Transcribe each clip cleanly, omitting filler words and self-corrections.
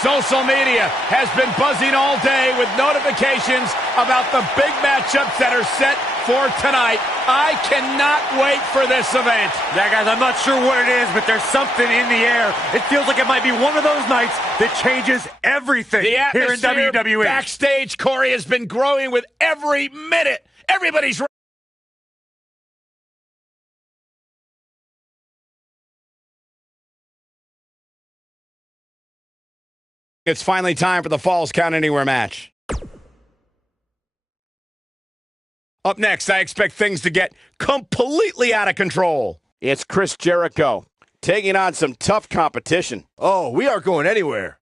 Social media has been buzzing all day with notifications about the big matchups that are set for tonight. I cannot wait for this event. Yeah, guys, I'm not sure what it is, but there's something in the air. It feels like it might be one of those nights that changes everything here in WWE. Backstage, Corey, has been growing with every minute. Everybody's It's finally time for the Falls Count Anywhere match. Up next, I expect things to get completely out of control. It's Chris Jericho taking on some tough competition. Oh, we aren't going anywhere.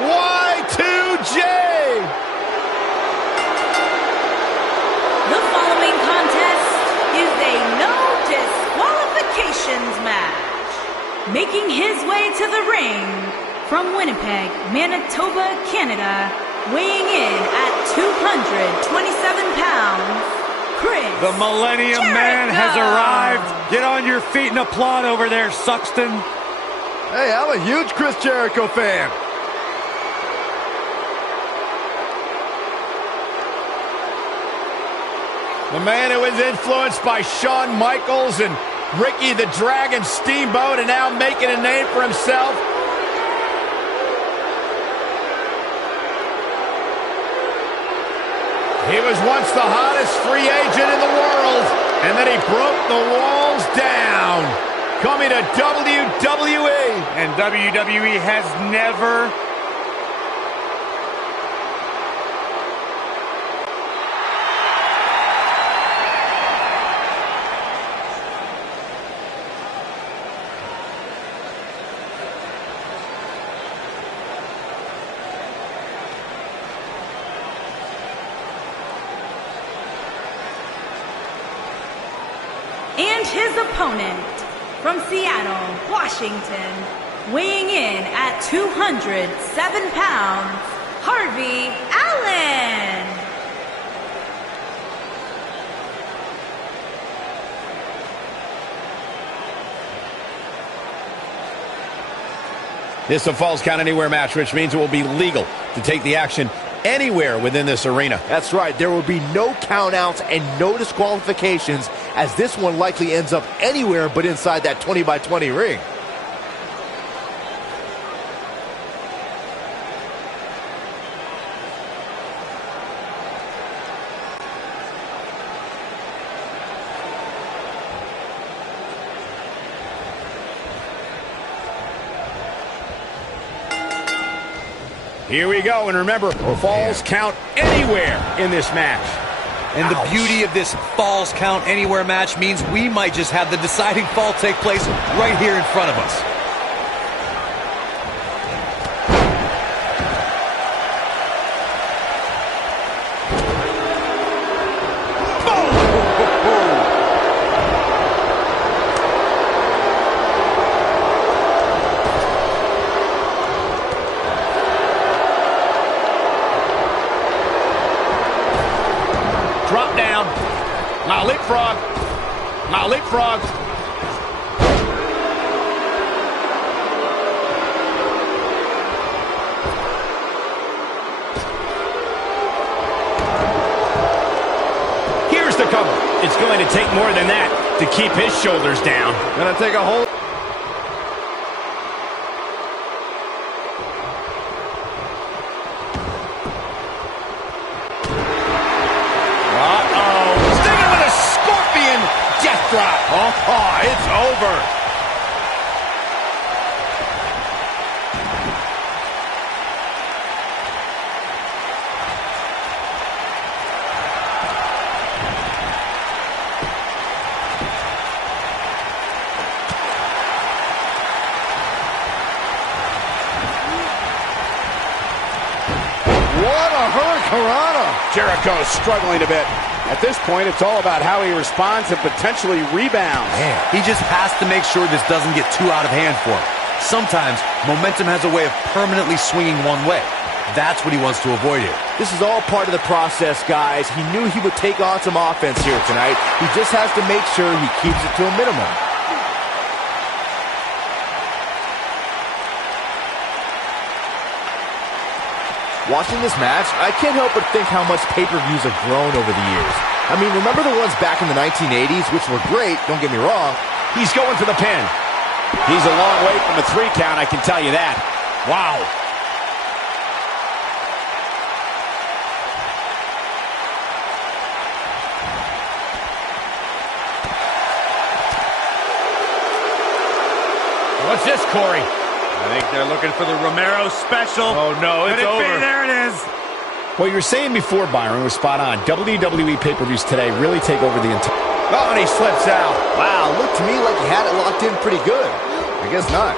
Y2J! The following contest is a no disqualifications match. Making his way to the ring from Winnipeg, Manitoba, Canada, weighing in at 227 pounds, Chris The Millennium Jericho. Man has arrived. Get on your feet and applaud over there, Suxton. Hey, I'm a huge Chris Jericho fan. The man who was influenced by Shawn Michaels and Ricky the Dragon Steamboat and now making a name for himself. He was once the hottest free agent in the world, and then he broke the walls down. Coming to WWE. And WWE has never And his opponent from Seattle, Washington, weighing in at 207 pounds, Harvey Allen. This is a Falls Count Anywhere match, which means it will be legal to take the action anywhere within this arena. That's right. There will be no countouts and no disqualifications, as this one likely ends up anywhere but inside that 20-by-20 ring. Here we go, and remember, Falls Count Anywhere in this match. And the beauty of this Falls Count Anywhere match means we might just have the deciding fall take place right here in front of us. Drop down. Now leapfrog. Now leapfrog. Here's the cover. It's going to take more than that to keep his shoulders down. Gonna take a hold. drop. Oh, it's over. What a hurricanrana. Jericho's struggling a bit. At this point, it's all about how he responds and potentially rebounds. Man, he just has to make sure this doesn't get too out of hand for him. Sometimes, momentum has a way of permanently swinging one way. That's what he wants to avoid here. This is all part of the process, guys. He knew he would take on some offense here tonight. He just has to make sure he keeps it to a minimum. Watching this match, I can't help but think how much pay-per-views have grown over the years. I mean, remember the ones back in the 1980s, which were great, don't get me wrong. He's going for the pin. He's a long way from a 3 count, I can tell you that. Wow. What's this, Corey? I think they're looking for the Romero special. Oh, no, it's over. There it is. What you were saying before, Byron, was spot on. WWE pay-per-views today really take over the entire... Oh, and he slips out. Wow, looked to me like he had it locked in pretty good. I guess not.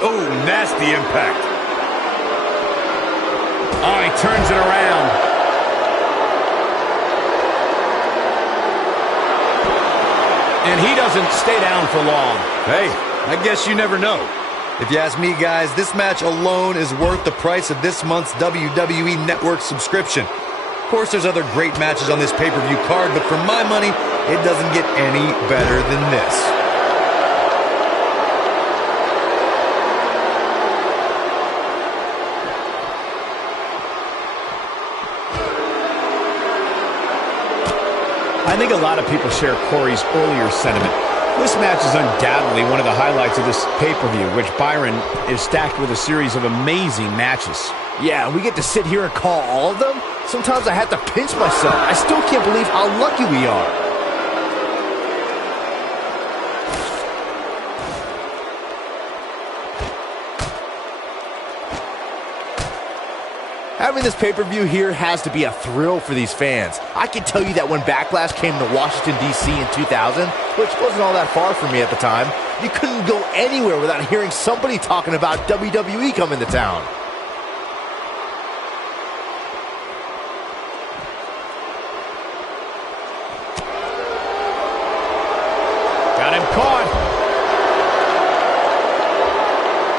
Oh, nasty impact. Oh, he turns it around. And he doesn't stay down for long. Hey, I guess you never know. If you ask me, guys, this match alone is worth the price of this month's WWE Network subscription. Of course, there's other great matches on this pay-per-view card, but for my money, it doesn't get any better than this. I think a lot of people share Corey's earlier sentiment. This match is undoubtedly one of the highlights of this pay-per-view, which Byron is stacked with a series of amazing matches. Yeah, we get to sit here and call all of them? Sometimes I have to pinch myself. I still can't believe how lucky we are. Having this pay-per-view here has to be a thrill for these fans. I can tell you that when Backlash came to Washington, D.C. in 2000, which wasn't all that far from me at the time, you couldn't go anywhere without hearing somebody talking about WWE coming to town. Got him caught.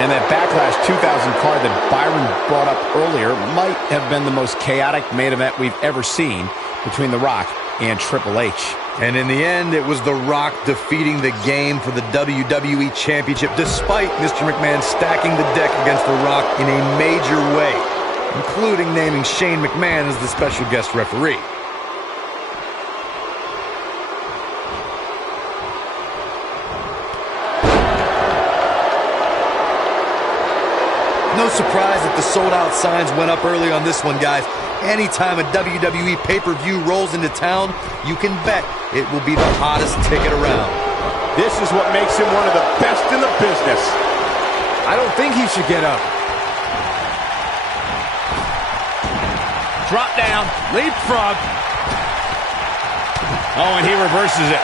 And that Backlash 2000 card that Byron brought up earlier might have been the most chaotic main event we've ever seen between The Rock and Triple H. And in the end, it was The Rock defeating the game for the WWE Championship, despite Mr. McMahon stacking the deck against The Rock in a major way, including naming Shane McMahon as the special guest referee. No surprise that the sold-out signs went up early on this one, guys. Anytime a WWE pay-per-view rolls into town, you can bet it will be the hottest ticket around. This is what makes him one of the best in the business. I don't think he should get up. Drop down, leapfrog. Oh, and he reverses it.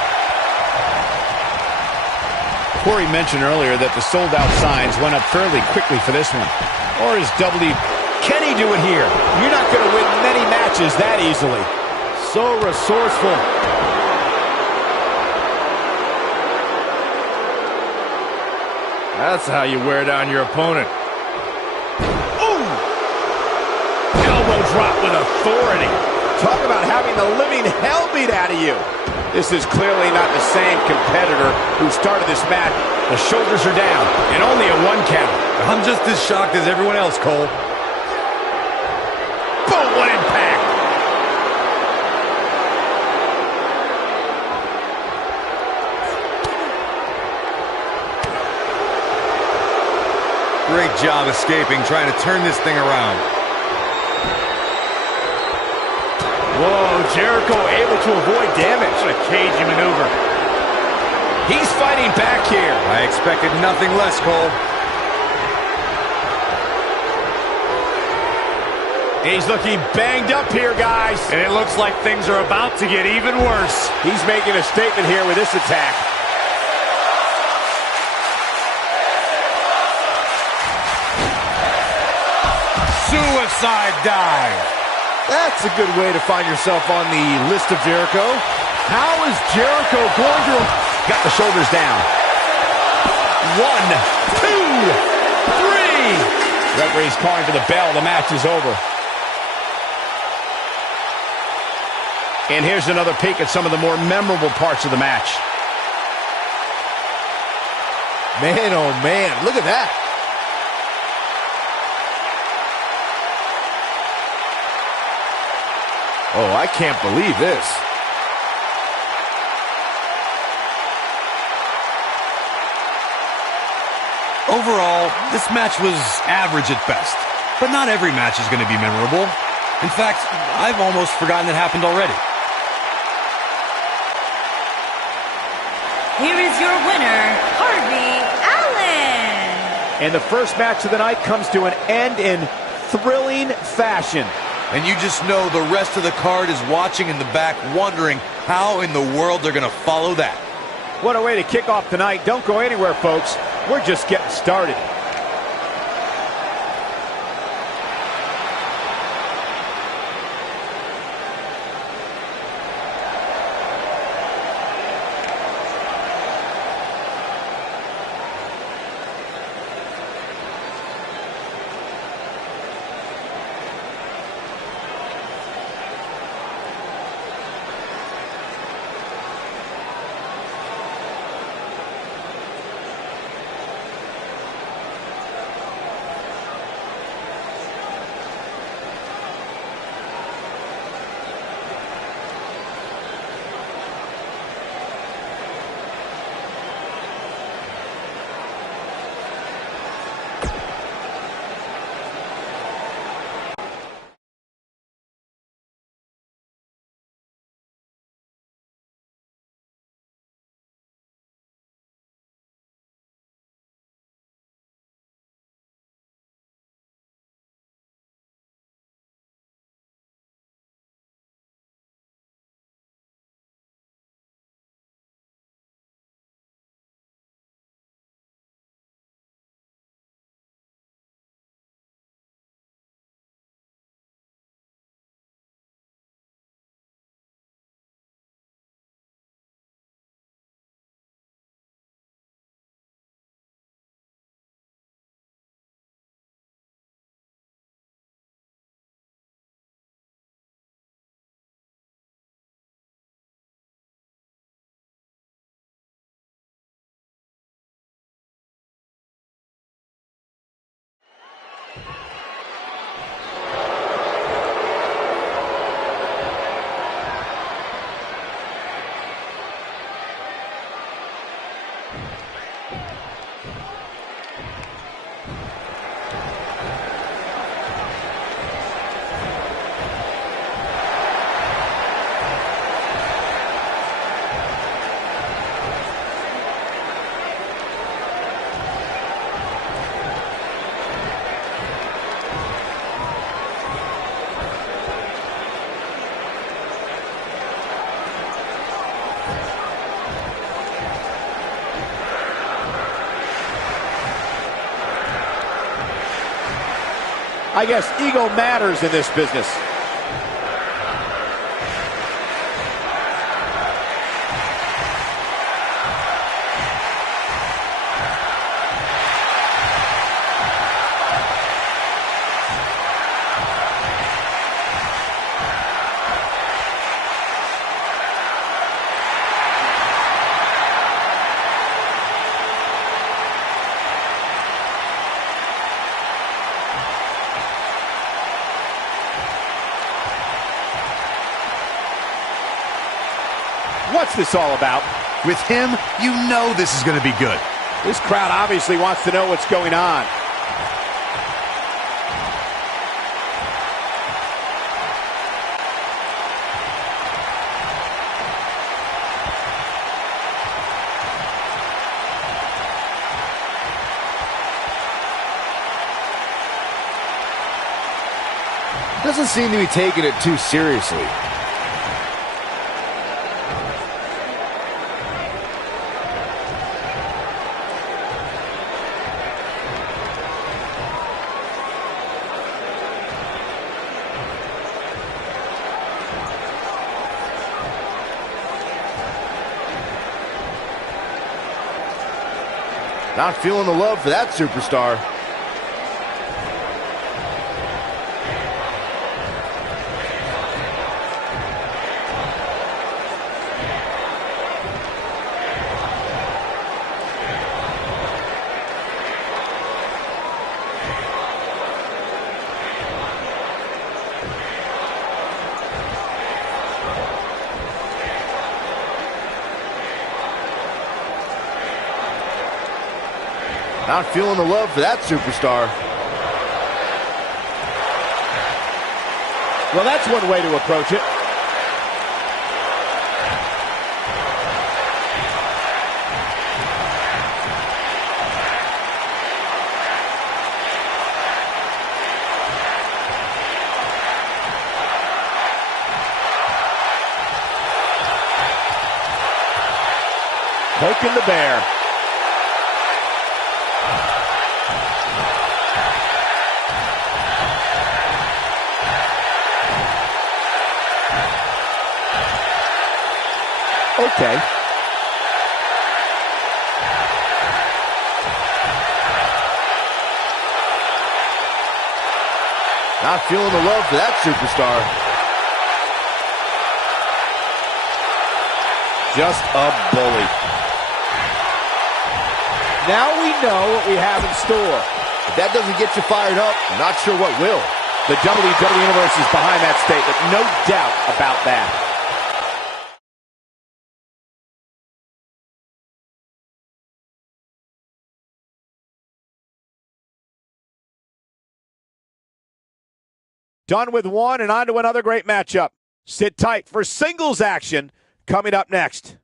Corey mentioned earlier that the sold-out signs went up fairly quickly for this one. Or is can he do it here? You're not going to win many matches that easily. So resourceful. That's how you wear down your opponent. Ooh! Elbow drop with authority. Talk about having the living hell beat out of you. This is clearly not the same competitor who started this match. The shoulders are down, and only a 1 count. I'm just as shocked as everyone else, Cole. Boom, what impact! Great job escaping, trying to turn this thing around. Whoa, Jericho able to avoid damage. What a cagey maneuver. He's fighting back here. I expected nothing less, Cole. He's looking banged up here, guys. And it looks like things are about to get even worse. He's making a statement here with this attack. Suicide dive. That's a good way to find yourself on the list of Jericho. How is Jericho going to... Got the shoulders down. 1, 2, 3. Referee's calling for the bell. The match is over. And here's another peek at some of the more memorable parts of the match. Man, oh man, look at that. Oh, I can't believe this. Overall, this match was average at best. But not every match is going to be memorable. In fact, I've almost forgotten it happened already. Here is your winner, Harvey Allen. And the first match of the night comes to an end in thrilling fashion. And you just know the rest of the card is watching in the back, wondering how in the world they're going to follow that. What a way to kick off tonight. Don't go anywhere, folks. We're just getting started. I guess ego matters in this business. What's this all about? With him, you know this is going to be good. This crowd obviously wants to know what's going on. doesn't seem to be taking it too seriously. Not feeling the love for that superstar. Not feeling the love for that superstar. Well, that's one way to approach it. Poking the bear. Okay. Not feeling the love for that superstar. Just a bully. Now we know what we have in store. If that doesn't get you fired up, I'm not sure what will. The WWE Universe is behind that statement. No doubt about that. Done with one and on to another great matchup. Sit tight for singles action coming up next.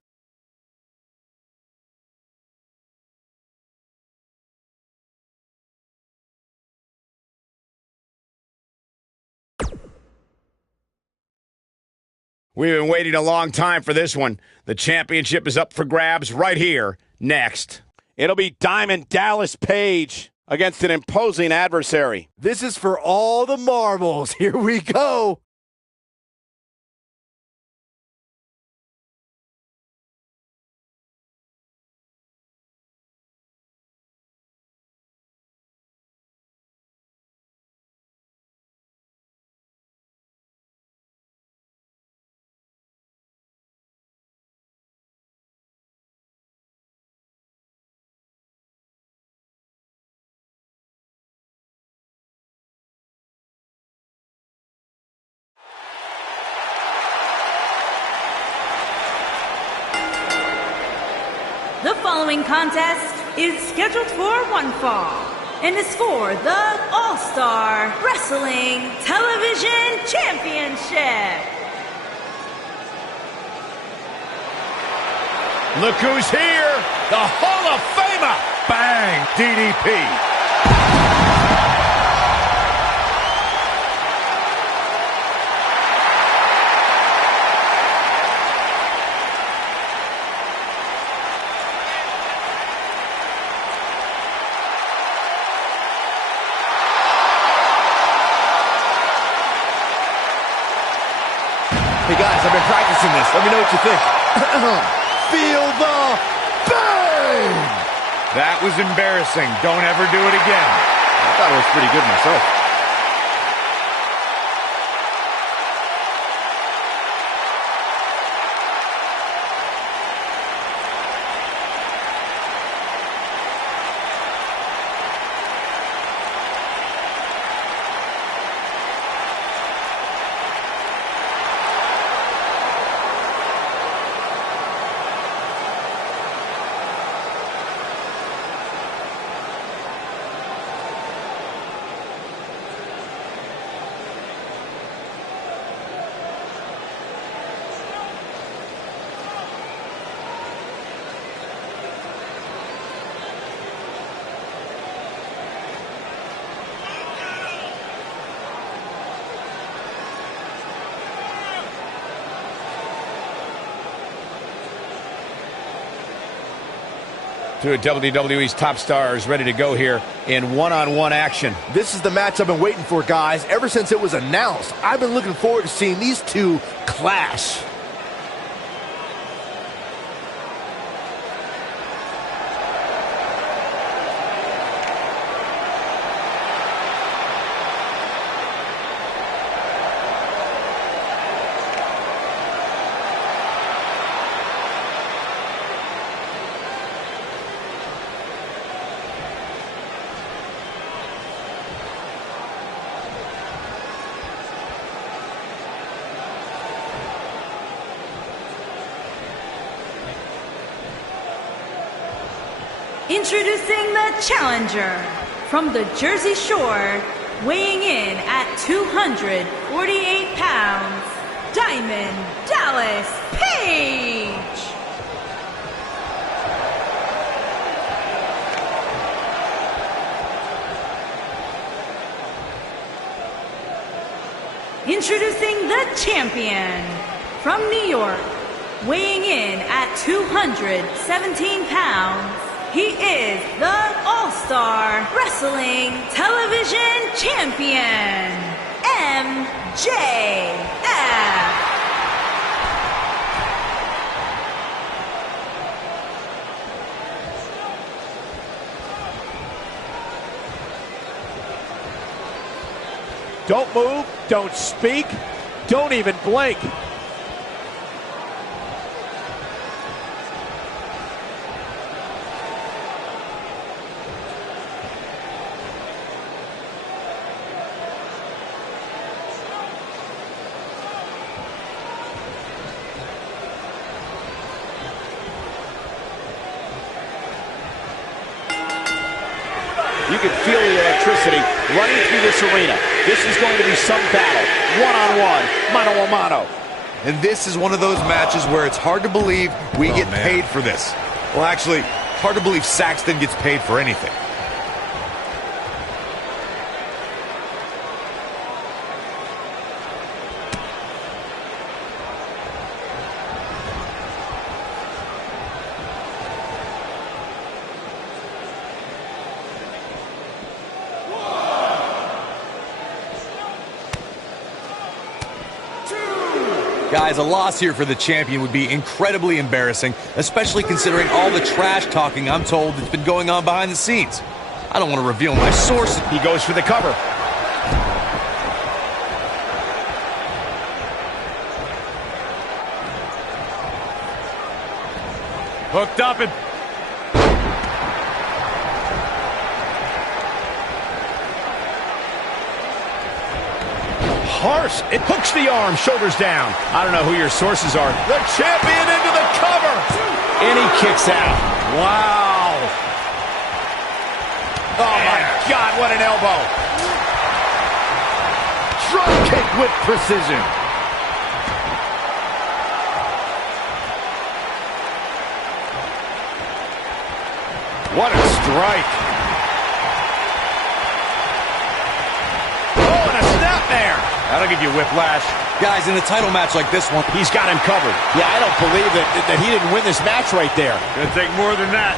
We've been waiting a long time for this one. The championship is up for grabs right here, next. It'll be Diamond Dallas Page against an imposing adversary. This is for all the marbles. Here we go. The following contest is scheduled for one fall and is for the All-Star Wrestling Television Championship. Look who's here, the Hall of Famer. Bang! DDP. Hey guys, I've been practicing this. Let me know what you think. Feel the bang! That was embarrassing. Don't ever do it again. I thought it was pretty good myself. Two of WWE's top stars ready to go here in one-on-one action. This is the match I've been waiting for, guys. Ever since it was announced, I've been looking forward to seeing these two clash. Introducing the challenger from the Jersey Shore, weighing in at 248 pounds, Diamond Dallas Page. Introducing the champion from New York, weighing in at 217 pounds, he is the All-Star Wrestling Television Champion, MJF. Don't move, don't speak, don't even blink. You can feel the electricity running through this arena. This is going to be some battle, one-on-one, mano-a-mano. And this is one of those matches where it's hard to believe we get paid for this. Well, actually, hard to believe Saxton gets paid for anything. Guys, a loss here for the champion would be incredibly embarrassing, especially considering all the trash talking I'm told that's been going on behind the scenes. I don't want to reveal my sources. He goes for the cover. Hooked up and... Harsh, it hooks the arm, shoulders down. I don't know who your sources are. The champion into the cover. And he kicks out. Wow. Oh my God, what an elbow. Drop kick with precision. What a strike. Oh, and a snapmare. That'll give you whiplash. Guys, in a title match like this one, He's got him covered. Yeah, I don't believe that he didn't win this match right there. Gonna take more than that.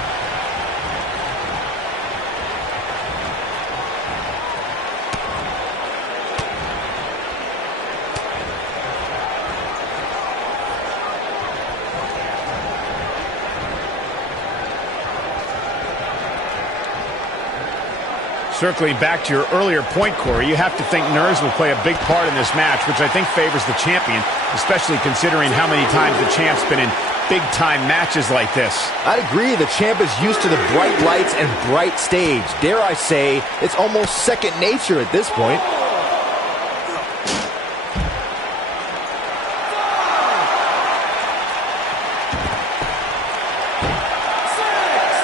Circling back to your earlier point, Corey, you have to think nerves will play a big part in this match, which I think favors the champion, especially considering how many times the champ's been in big-time matches like this. I'd agree, the champ is used to the bright lights and bright stage. Dare I say, it's almost second nature at this point.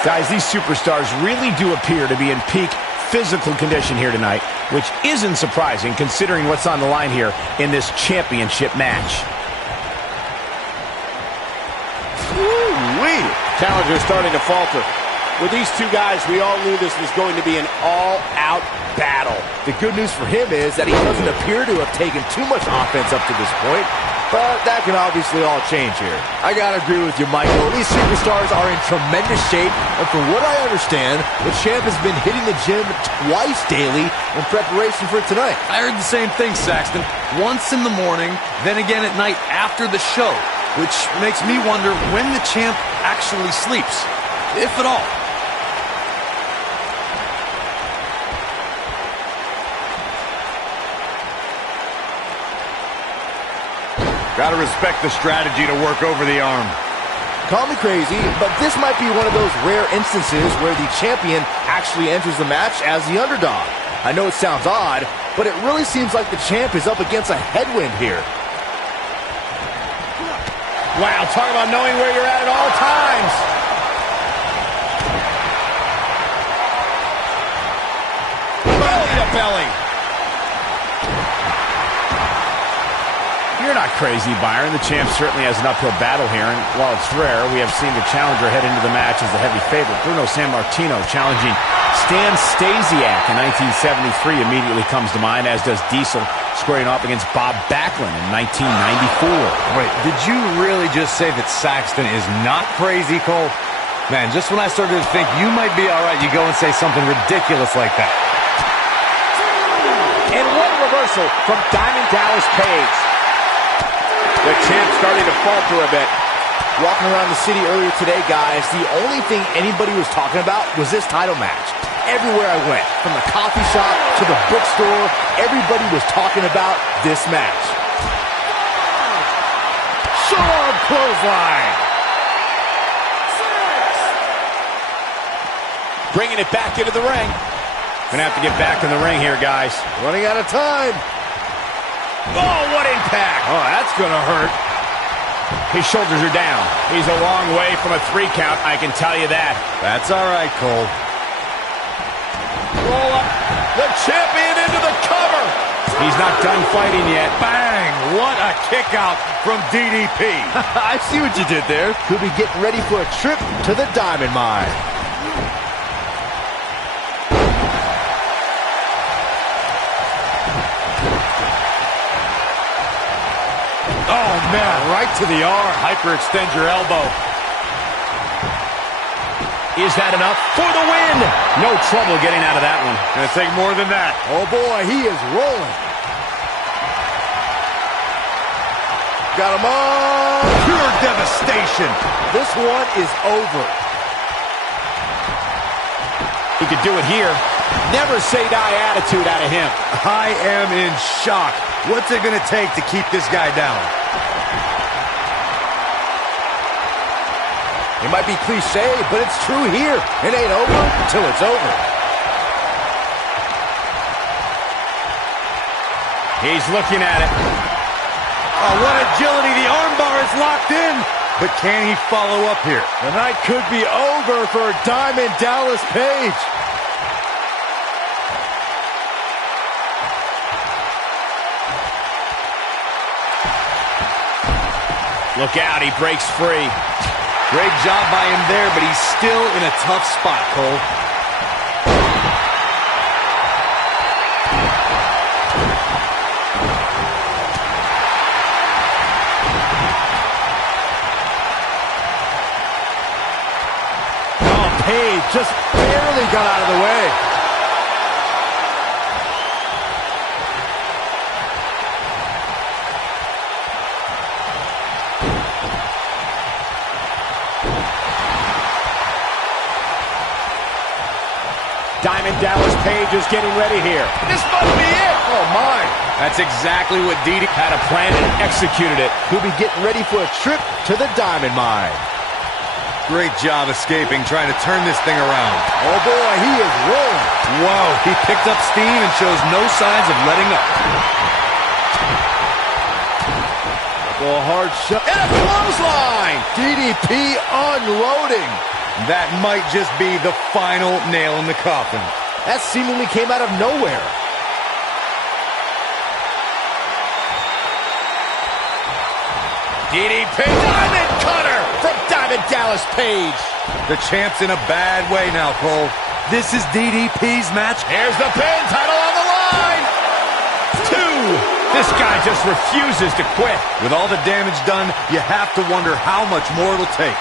Guys, these superstars really do appear to be in peak physical condition here tonight, which isn't surprising considering what's on the line here in this championship match. Woo-wee! Challenger's starting to falter. With these two guys, we all knew this was going to be an all-out battle. The good news for him is that he doesn't appear to have taken too much offense up to this point. But that can obviously all change here. I gotta agree with you, Michael. These superstars are in tremendous shape, and from what I understand, the champ has been hitting the gym twice daily in preparation for tonight. I heard the same thing, Saxton. Once in the morning, then again at night after the show, which makes me wonder when the champ actually sleeps, if at all. Gotta respect the strategy to work over the arm. Call me crazy, but this might be one of those rare instances where the champion actually enters the match as the underdog. I know it sounds odd, but it really seems like the champ is up against a headwind here. Wow, talk about knowing where you're at all times. Belly to belly. You're not crazy, Byron. The champ certainly has an uphill battle here, and while it's rare, we have seen the challenger head into the match as the heavy favorite. Bruno Sammartino challenging Stan Stasiak in 1973 immediately comes to mind, as does Diesel squaring off against Bob Backlund in 1994. Wait, did you really just say that Saxton is not crazy, Cole? Man, just when I started to think you might be all right, you go and say something ridiculous like that. And what a reversal from Diamond Dallas Page. The champ starting to falter a bit. Walking around the city earlier today, guys, the only thing anybody was talking about was this title match. Everywhere I went, from the coffee shop to the bookstore, everybody was talking about this match. Sharp clothesline. Bringing it back into the ring. Gonna have to get back in the ring here, guys. Running out of time. Oh, what impact! Oh, that's gonna hurt. His shoulders are down. He's a long way from a 3 count, I can tell you that. That's all right, Cole. Roll up. The champion into the cover. He's not done fighting yet. Bang! What a kick out from DDP. I see what you did there. Could be getting ready for a trip to the Diamond Mine. Oh, man, right to the arm. Hyperextend your elbow. Is that enough for the win? No trouble getting out of that one. Gonna take more than that. Oh, boy, he is rolling. Got him on. Pure devastation. This one is over. He could do it here. Never say die attitude out of him. I am in shock. What's it going to take to keep this guy down? It might be cliche, but it's true here. It ain't over until it's over. He's looking at it. Oh, what agility. The armbar is locked in. But can he follow up here? The night could be over for Diamond Dallas Page. Look out, he breaks free. Great job by him there, but he's still in a tough spot, Cole. Oh, Page just barely got out of the way. Diamond Dallas Page is getting ready here. This must be it. Oh, my. That's exactly what Didi had a plan and executed it. He'll be getting ready for a trip to the Diamond Mine. Great job escaping, trying to turn this thing around. Oh, boy, he is rolling. Whoa, he picked up steam and shows no signs of letting up. A hard shot. And a clothesline. DDP unloading. That might just be the final nail in the coffin. That seemingly came out of nowhere. DDP. Diamond cutter from Diamond Dallas Page. The champ's in a bad way now, Cole. This is DDP's match. Here's the pin, title on the line. 2. This guy just refuses to quit. With all the damage done, you have to wonder how much more it'll take.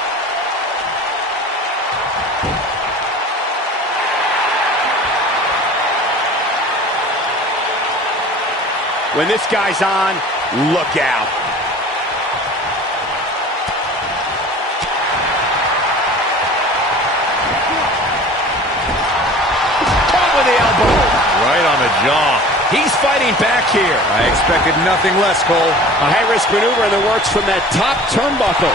When this guy's on, look out. Caught with the elbow. Right on the jaw. He's fighting back here. I expected nothing less, Cole. A high-risk maneuver in the works from that top turnbuckle.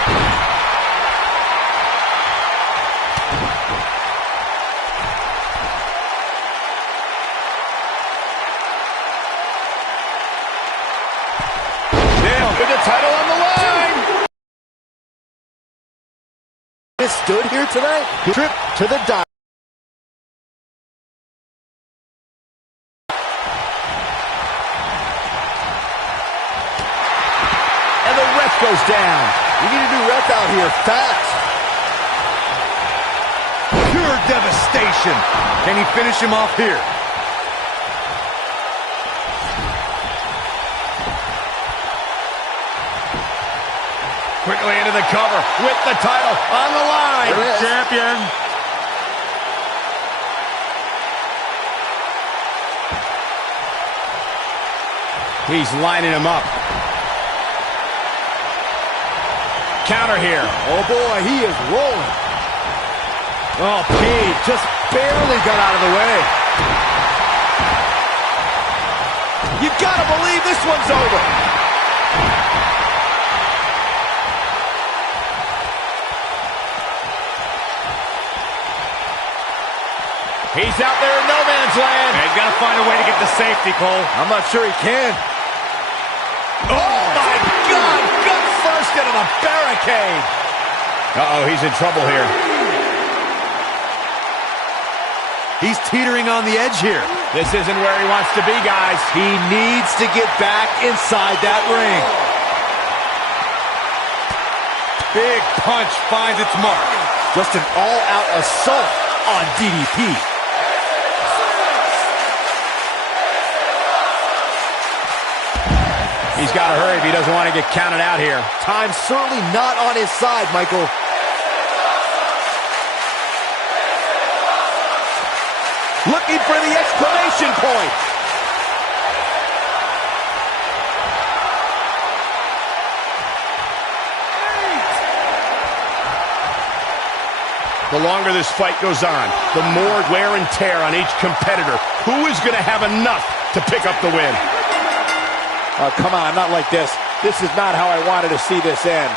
With the title on the line. He stood here tonight. Trip to the dive. And the ref goes down. You need a new ref out here fast. Pure devastation. Can he finish him off here? Quickly into the cover with the title on the line. Champion. He's lining him up. Counter here. Oh boy, he is rolling. Oh, Pete just barely got out of the way. You gotta believe this one's over. He's out there in no man's land. He's got to find a way to get to safety, Cole. I'm not sure he can. Oh, my God. Gut first into the barricade. Uh-oh, he's in trouble here. He's teetering on the edge here. This isn't where he wants to be, guys. He needs to get back inside that ring. Big punch finds its mark. Just an all-out assault on DDP. He's got to hurry if he doesn't want to get counted out here. Time's certainly not on his side, Michael. Looking for the exclamation point. The longer this fight goes on, the more wear and tear on each competitor. Who is going to have enough to pick up the win? Oh, come on, not like this. This is not how I wanted to see this end.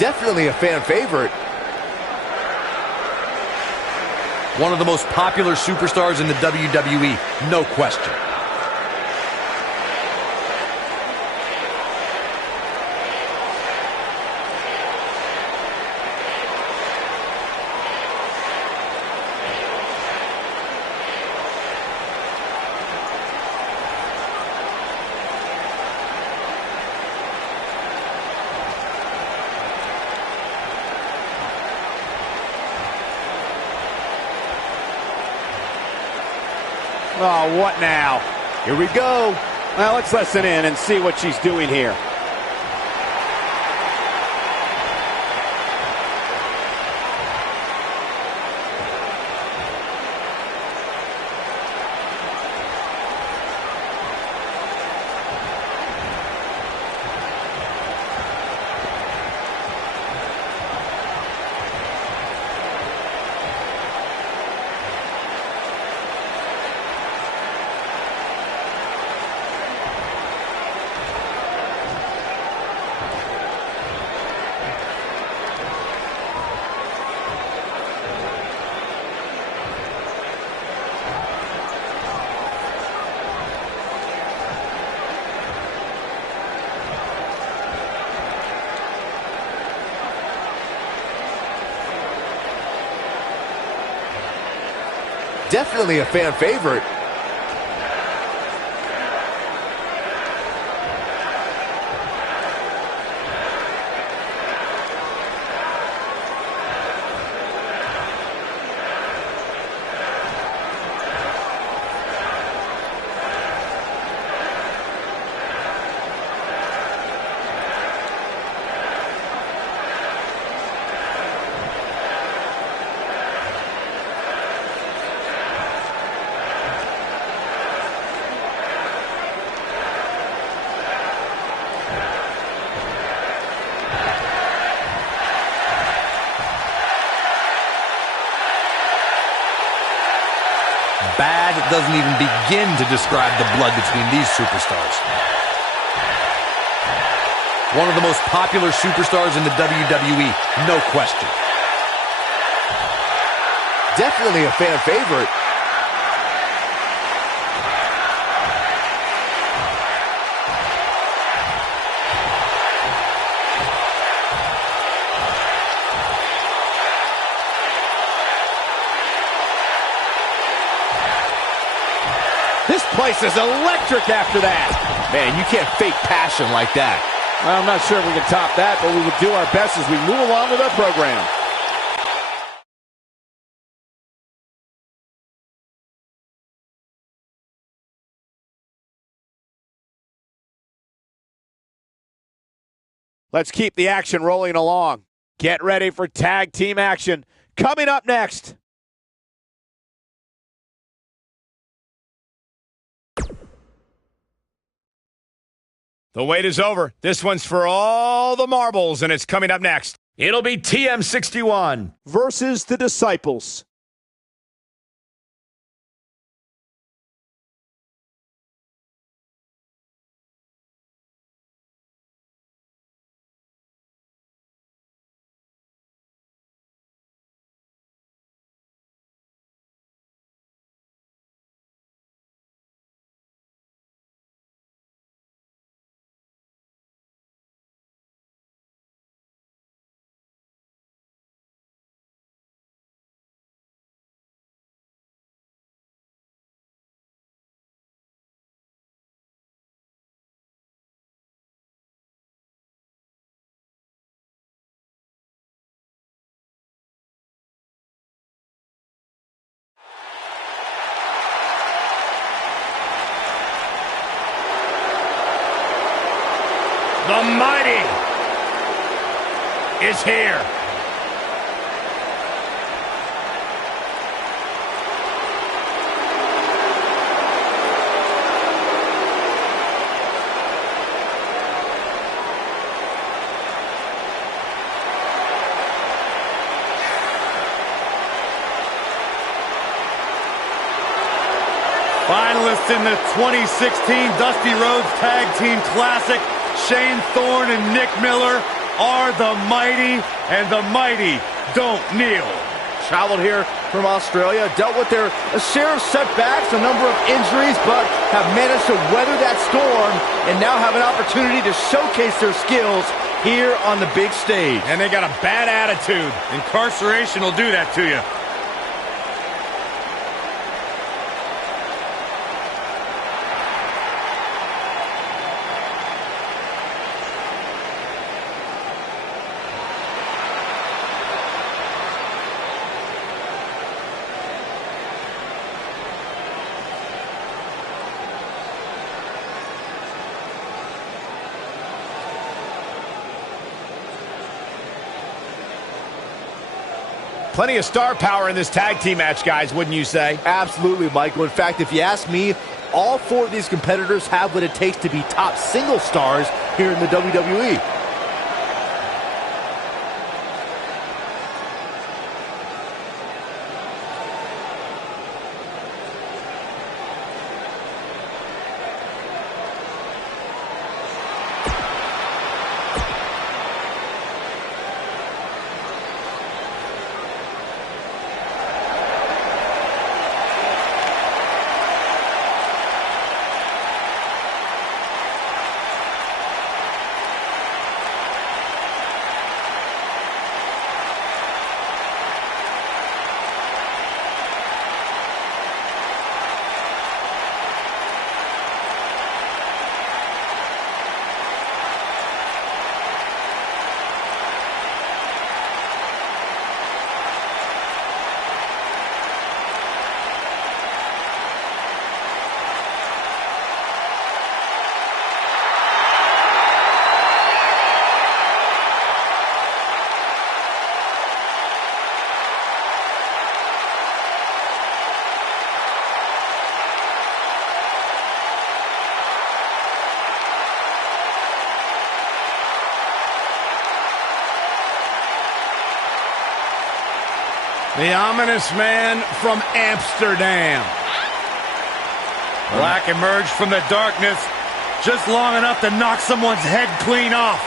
Definitely a fan favorite. One of the most popular superstars in the WWE, no question. Oh, what now? Here we go. Well, let's listen in and see what she's doing here. Definitely a fan favorite. Bad doesn't even begin to describe the blood between these superstars. One of the most popular superstars in the WWE, no question. Definitely a fan favorite. This place is electric after that. Man, you can't fake passion like that. Well, I'm not sure if we can top that, but we will do our best as we move along with our program. Let's keep the action rolling along. Get ready for tag team action. Coming up next. The wait is over. This one's for all the marbles, and it's coming up next. It'll be TM61 versus the Disciples. The Mighty is here. Finalists in the 2016 Dusty Rhodes Tag Team Classic, Shane Thorne and Nick Miller, are the mighty, and the mighty don't kneel. Traveled here from Australia, dealt with their share of setbacks, a number of injuries, but have managed to weather that storm and now have an opportunity to showcase their skills here on the big stage. And they got a bad attitude. Incarceration will do that to you. Plenty of star power in this tag team match, guys, wouldn't you say? Absolutely, Michael. In fact, if you ask me, all four of these competitors have what it takes to be top single stars here in the WWE. The ominous man from Amsterdam. Black emerged from the darkness just long enough to knock someone's head clean off.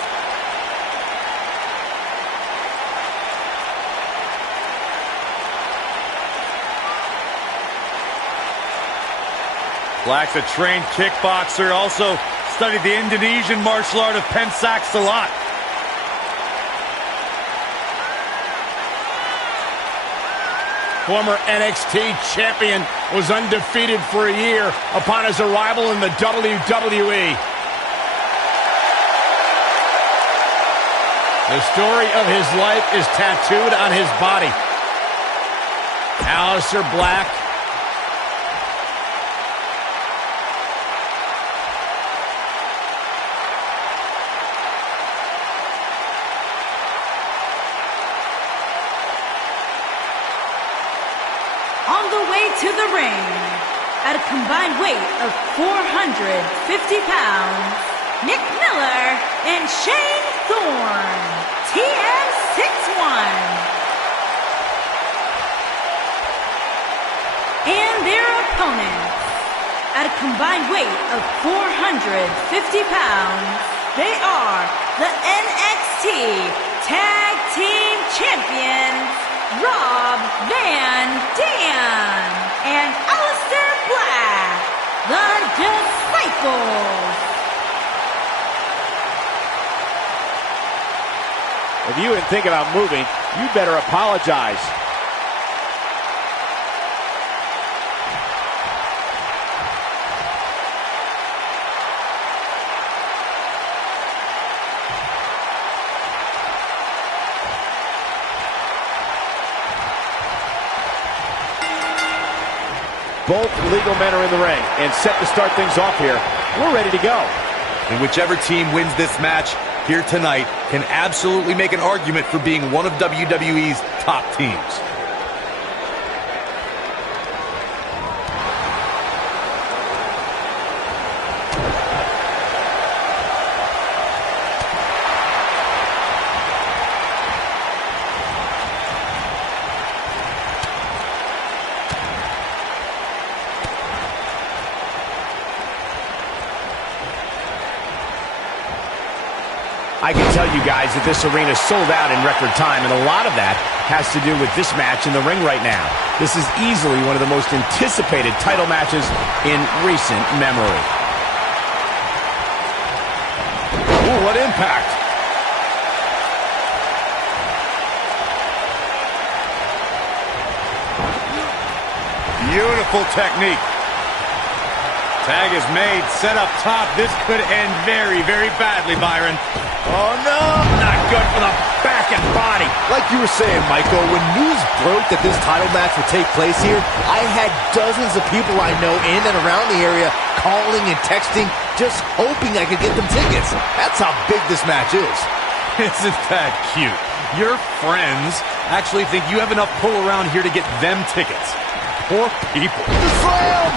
Black's a trained kickboxer, also studied the Indonesian martial art of Pencak Silat. Former NXT champion was undefeated for a year upon his arrival in the WWE. The story of his life is tattooed on his body. Aleister Black. On the way to the ring, at a combined weight of 450 pounds, Nick Miller and Shane Thorne, TM61. And their opponents, at a combined weight of 450 pounds, they are the NXT Tag Team Champions, Rob Van Dam and Aleister Black, the Disciples. If you didn't think about moving, you better apologize. Both legal men are in the ring and set to start things off here. We're ready to go. And whichever team wins this match here tonight can absolutely make an argument for being one of WWE's top teams. I can tell you guys that this arena sold out in record time, and a lot of that has to do with this match in the ring right now. This is easily one of the most anticipated title matches in recent memory. Ooh, what impact! Beautiful technique. Tag is made, set up top. This could end very, very badly, Byron. Oh, no! Not good for the back and body. Like you were saying, Michael, when news broke that this title match would take place here, I had dozens of people I know in and around the area calling and texting, just hoping I could get them tickets. That's how big this match is. Isn't that cute? Your friends actually think you have enough pull around here to get them tickets. Poor people. The slam!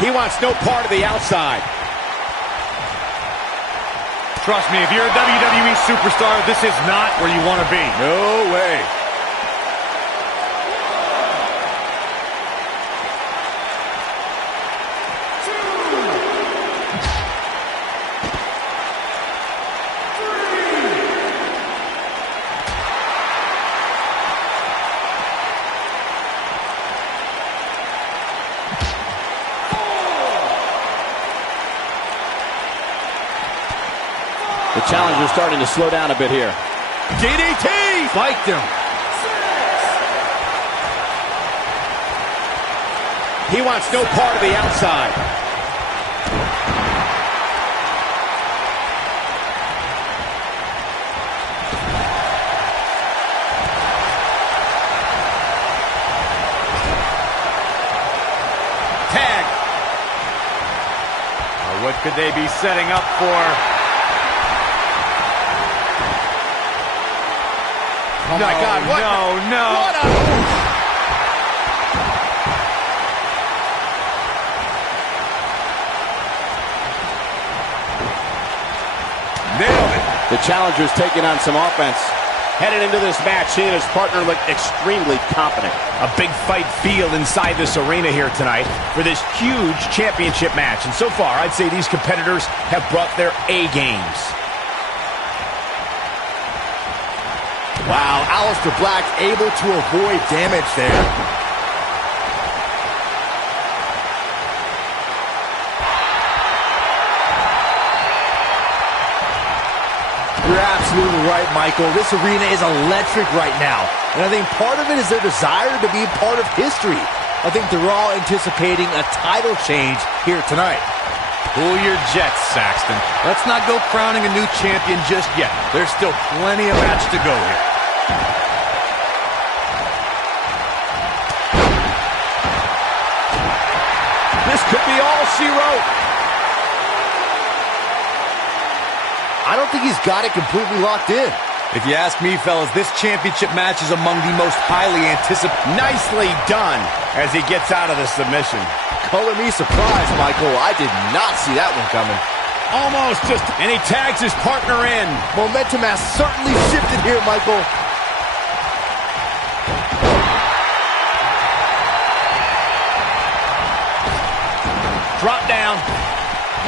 He wants no part of the outside. Trust me, if you're a WWE superstar, this is not where you want to be. No way. The challenger's starting to slow down a bit here. DDT! Spiked him. He wants no part of the outside. Tag. What could they be setting up for? Oh, my God, what? No. What a... Nailed it. The challenger's taking on some offense. Headed into this match, he and his partner look extremely confident. A big fight feel inside this arena here tonight for this huge championship match. And so far, I'd say these competitors have brought their A games. Wow, Aleister Black able to avoid damage there. You're absolutely right, Michael. This arena is electric right now. And I think part of it is their desire to be part of history. I think they're all anticipating a title change here tonight. Cool your jets, Saxton. Let's not go crowning a new champion just yet. There's still plenty of match to go here. This could be all she wrote. I don't think he's got it completely locked in. If you ask me, fellas, this championship match is among the most highly anticipated. Nicely done as he gets out of the submission. Color me surprised, Michael. I did not see that one coming. Almost just, and he tags his partner in. Momentum has certainly shifted here, Michael. Drop down.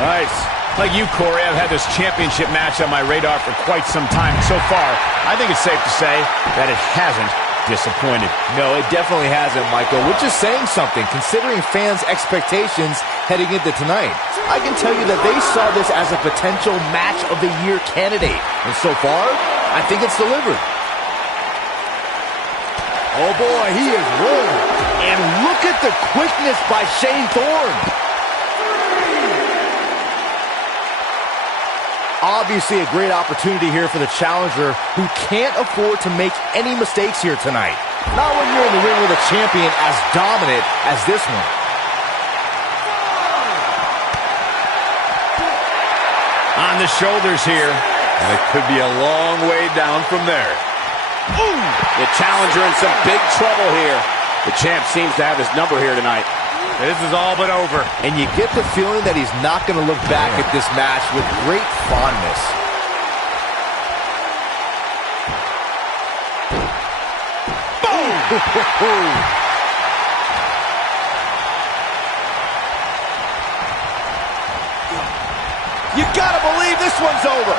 Nice. Like you, Corey, I've had this championship match on my radar for quite some time. So far, I think it's safe to say that it hasn't disappointed. No, it definitely hasn't, Michael, which is saying something, considering fans' expectations heading into tonight. I can tell you that they saw this as a potential match of the year candidate. And so far, I think it's delivered. Oh boy, he is rolling. And look at the quickness by Shane Thorne. Obviously a great opportunity here for the challenger who can't afford to make any mistakes here tonight. Not when you're in the ring with a champion as dominant as this one. On the shoulders here. And it could be a long way down from there. Ooh! The challenger in some big trouble here. The champ seems to have his number here tonight. This is all but over. And you get the feeling that he's not going to look back at this match with great fondness. Boom! You gotta believe this one's over.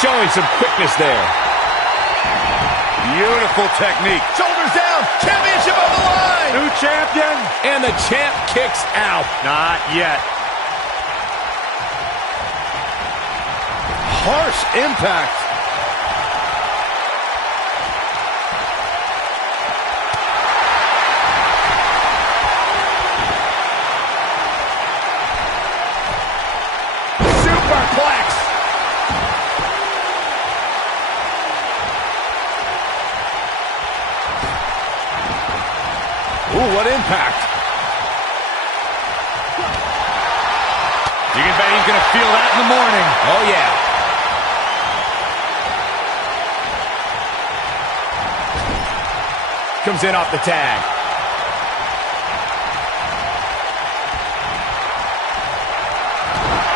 Showing some quickness there. Beautiful technique. Shoulders down. Championship on the line. New champion. And the champ kicks out. Not yet. Harsh impact. Superplex. Ooh, what impact. You can bet he's going to feel that in the morning. Oh, yeah. Comes in off the tag.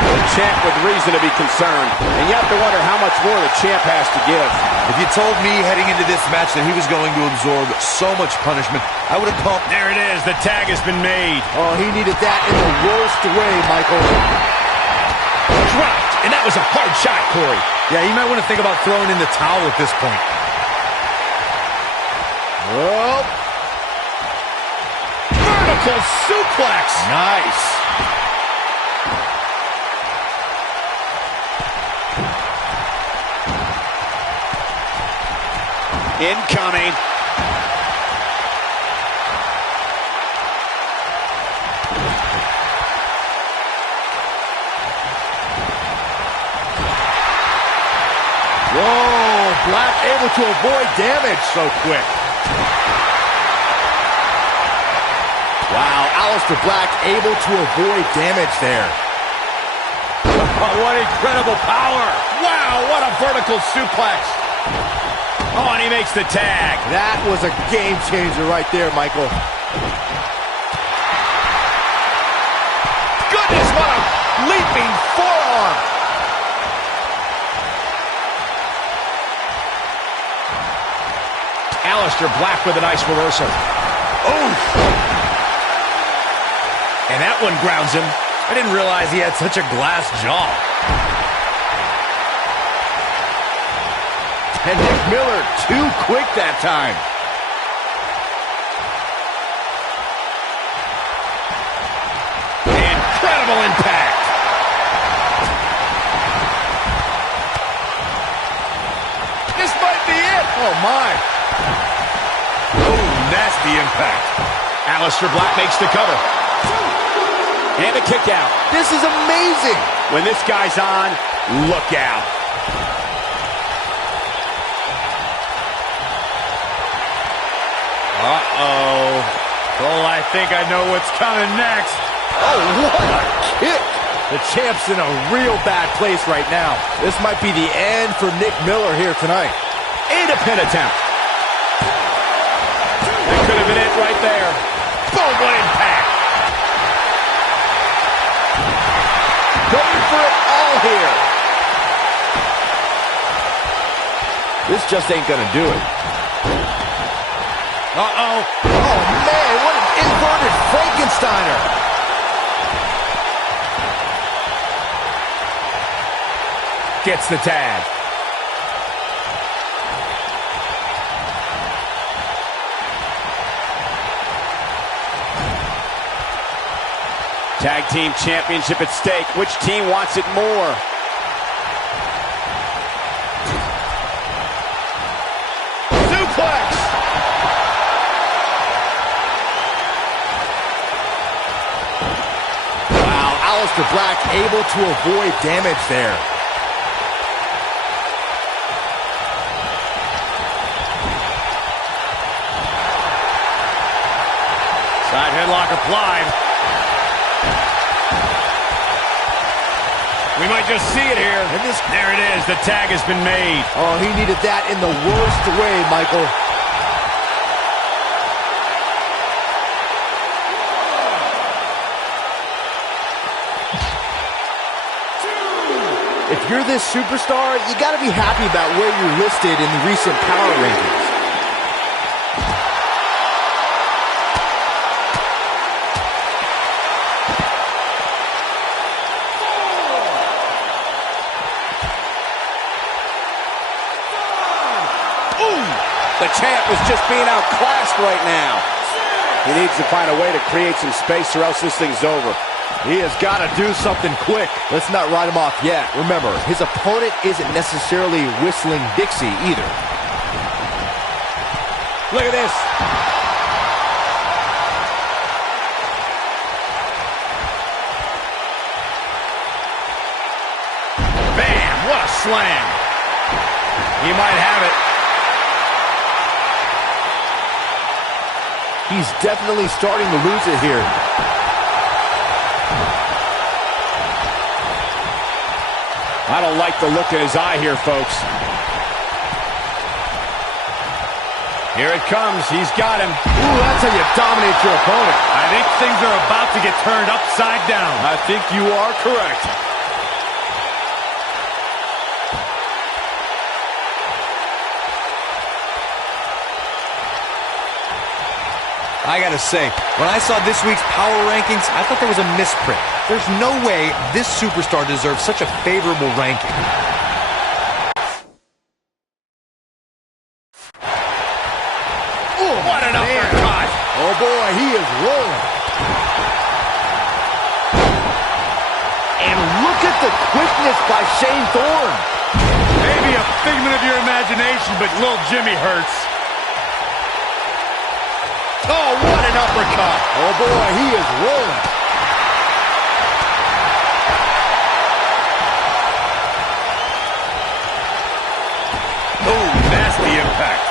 The champ with reason to be concerned. And you have to wonder how much more the champ has to give. If you told me heading into this match that he was going to absorb so much punishment, I would have called. There it is. The tag has been made. Oh, he needed that in the worst way, Michael. Dropped. And that was a hard shot, Corey. Yeah, you might want to think about throwing in the towel at this point. Oh. Vertical suplex. Nice. Incoming. Whoa, Black able to avoid damage so quick. Wow, Aleister Black able to avoid damage there. Oh, what incredible power. Wow, what a vertical suplex. Oh, and he makes the tag. That was a game changer right there, Michael. Goodness, what a leaping forearm. Aleister Black with a nice reversal. Oof. And that one grounds him. I didn't realize he had such a glass jaw. And Nick Miller too quick that time. Incredible impact. This might be it. Oh, my. Oh, nasty impact. Aleister Black makes the cover. And a kick out. This is amazing. When this guy's on, look out. Uh-oh. Oh, I think I know what's coming next. Oh, what a kick. The champ's in a real bad place right now. This might be the end for Nick Miller here tonight. And a pin attempt. That could have been it right there. Boom, what impact. Going for it all here. This just ain't gonna do it. Uh-oh. Oh, man, what an inverted Frankensteiner. Gets the tag. Tag team championship at stake. Which team wants it more? Suplex! Wow, Aleister Black able to avoid damage there. Side headlock applied. We might just see it here. And there it is. The tag has been made. Oh, he needed that in the worst way, Michael. If you're this superstar, you got to be happy about where you're listed in the recent power rankings. The champ is just being outclassed right now. He needs to find a way to create some space or else this thing's over. He has got to do something quick. Let's not write him off yet. Remember, his opponent isn't necessarily whistling Dixie either. Look at this. Bam! What a slam. He might have it. He's definitely starting to lose it here. I don't like the look in his eye here, folks. Here it comes. He's got him. Ooh, that's how you dominate your opponent. I think things are about to get turned upside down. I think you are correct. I gotta say, when I saw this week's power rankings, I thought there was a misprint. There's no way this superstar deserves such a favorable ranking. Ooh, what an uppercut! Oh boy, he is rolling. And look at the quickness by Shane Thorne. Maybe a figment of your imagination, but little Jimmy hurts. Oh, what an uppercut. Oh boy, he is rolling. Oh, nasty impact.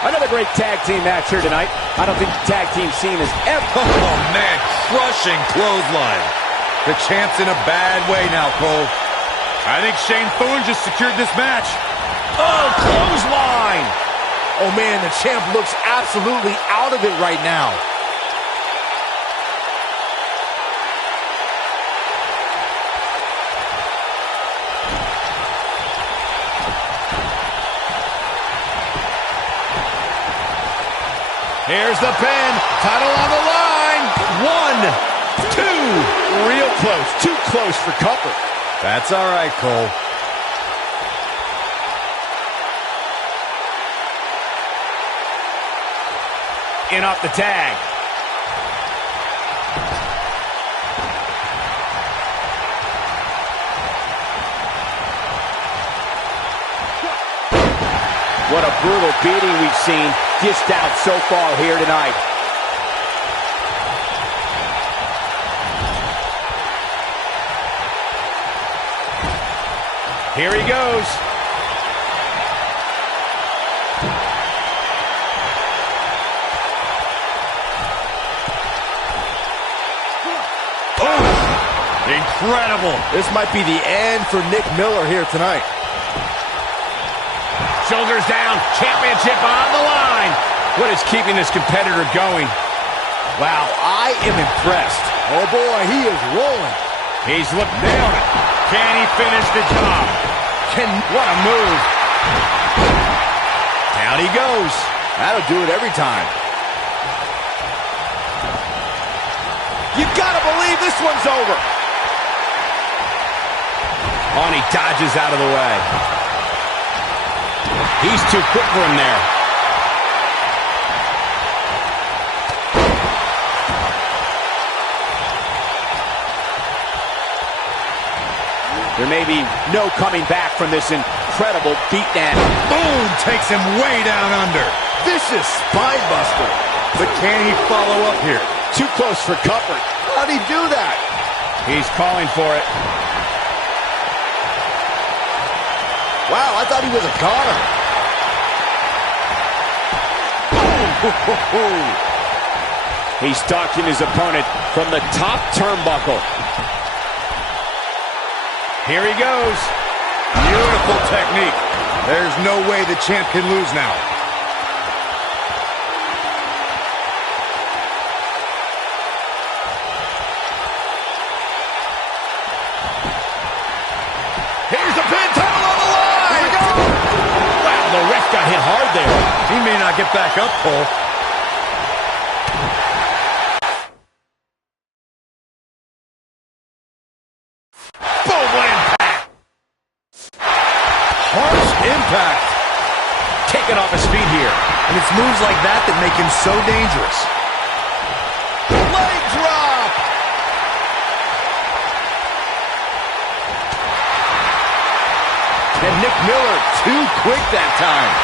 Another great tag team match here tonight. I don't think the tag team scene has ever... Oh, man, crushing clothesline. The champ's in a bad way now, Cole. I think Shane Thorne just secured this match. Oh, clothesline! Oh man, the champ looks absolutely out of it right now. Here's the pin. Title on the line. 1, 2. Real close. Too close for comfort. That's all right, Cole. In off the tag. What a brutal beating we've seen dished out so far here tonight. Here he goes. Oh, incredible. This might be the end for Nick Miller here tonight. Shoulders down, championship on the line. What is keeping this competitor going? Wow, I am impressed. Oh boy, he is rolling. He's nailed it. Can he finish the job? What a move. Down he goes. That'll do it every time. You gotta believe this one's over. Oh, and he dodges out of the way. He's too quick for him there. There may be no coming back from this incredible beatdown. Boom! Takes him way down under. Vicious spine buster. But can he follow up here? Too close for comfort. How'd he do that? He's calling for it. Wow, I thought he was a goner. He's stalking his opponent from the top turnbuckle. Here he goes. Beautiful technique. There's no way the champ can lose now. Here's the pin, title on the line. Here we go. Wow, the ref got hit hard there. He may not get back up, Cole. Boom, what impact. Harsh impact. Taken off his feet here. And it's moves like that that make him so dangerous. Leg drop. And Nick Miller too quick that time.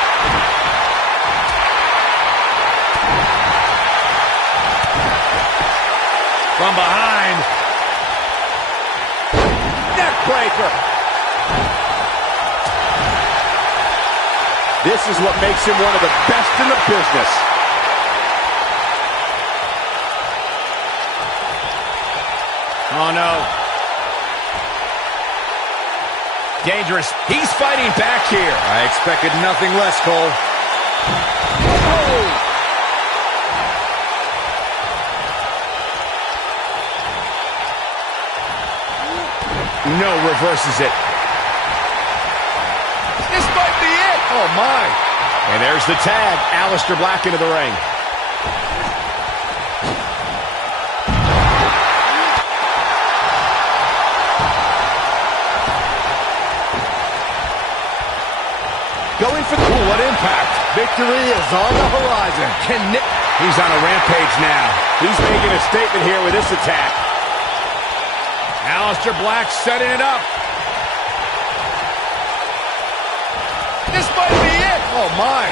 From behind. Neck breaker. This is what makes him one of the best in the business. Oh, no. Dangerous. He's fighting back here. I expected nothing less, Cole. Oh! No, reverses it. This might be it. Oh, my. And there's the tag. Aleister Black into the ring. Going for the... Ooh, what impact. Victory is on the horizon. Can Nick... He's on a rampage now. He's making a statement here with this attack. Aleister Black setting it up. This might be it. Oh, my.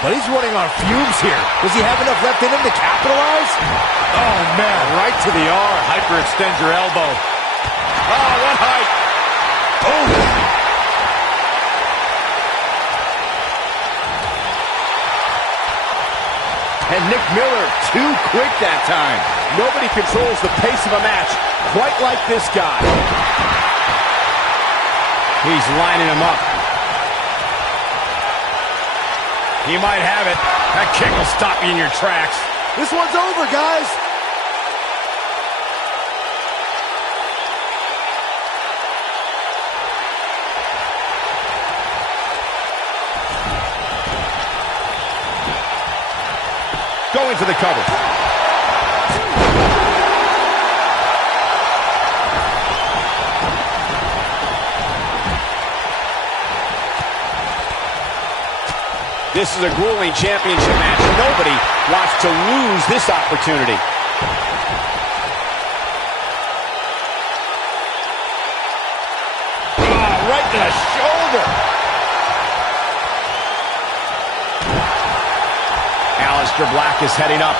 But he's running on fumes here. Does he have enough left in him to capitalize? Oh, man, right to the arm. Hyperextend your elbow. Oh, what height. Oh. And Nick Miller too quick that time. Nobody controls the pace of a match quite like this guy. He's lining him up. He might have it. That kick will stop you in your tracks. This one's over, guys. Going for the cover. This is a grueling championship match. Nobody wants to lose this opportunity. Oh, right to the shoulder. Aleister Black is heading up.